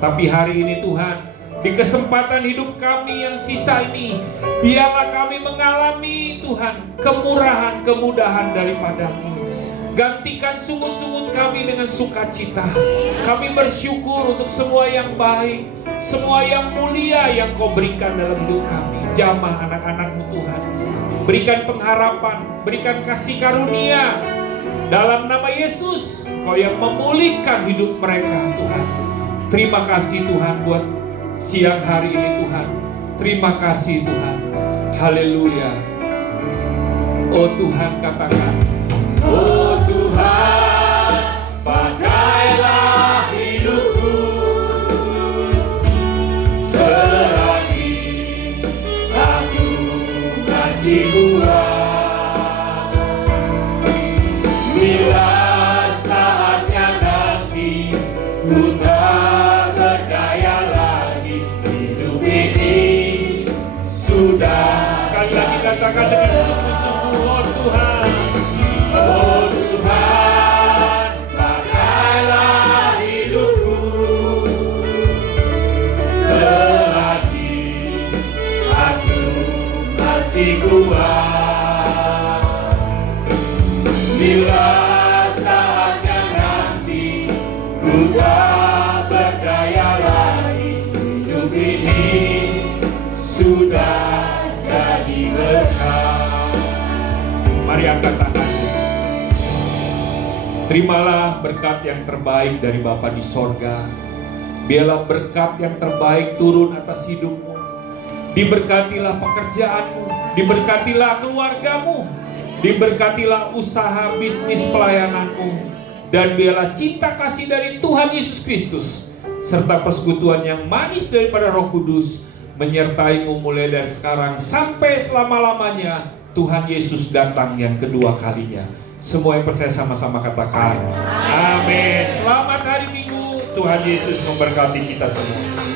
Tapi hari ini Tuhan, di kesempatan hidup kami yang sisa ini, biarlah kami mengalami Tuhan kemurahan, kemudahan daripada-Mu. Gantikan sungut-sungut kami dengan sukacita. Kami bersyukur untuk semua yang baik, semua yang mulia yang Kau berikan dalam hidup kami. Jamah anak-anak-Mu Tuhan. Berikan pengharapan, berikan kasih karunia. Dalam nama Yesus, Kau yang memulihkan hidup mereka Tuhan. Terima kasih Tuhan buat siang hari ini Tuhan. Terima kasih Tuhan. Haleluya. Oh Tuhan, katakan, oh Tuhan, pakailah hidupku, selagi aku masih kuat. Bila saatnya nanti ku tak berdaya lagi, hidup ini sudah. Sekali lagi katakan dengan sungguh-sungguh, oh Tuhan. Oh Tuhan, pakailah hidupku, selagi aku masih kuat. Bila saatnya nanti ku tak berdaya lagi, hidup ini sudah jadi berkah. Mari angkat tangan. Terimalah berkat yang terbaik dari Bapa di sorga. Biarlah berkat yang terbaik turun atas hidupmu. Diberkatilah pekerjaanmu, diberkatilah keluargamu, diberkatilah usaha bisnis pelayananmu, dan biarlah cinta kasih dari Tuhan Yesus Kristus serta persekutuan yang manis daripada Roh Kudus menyertaimu mulai dari sekarang sampai selama-lamanya. Tuhan Yesus datang yang kedua kalinya. Semua yang percaya sama-sama katakan amin. Selamat hari Minggu. Tuhan Yesus memberkati kita semua.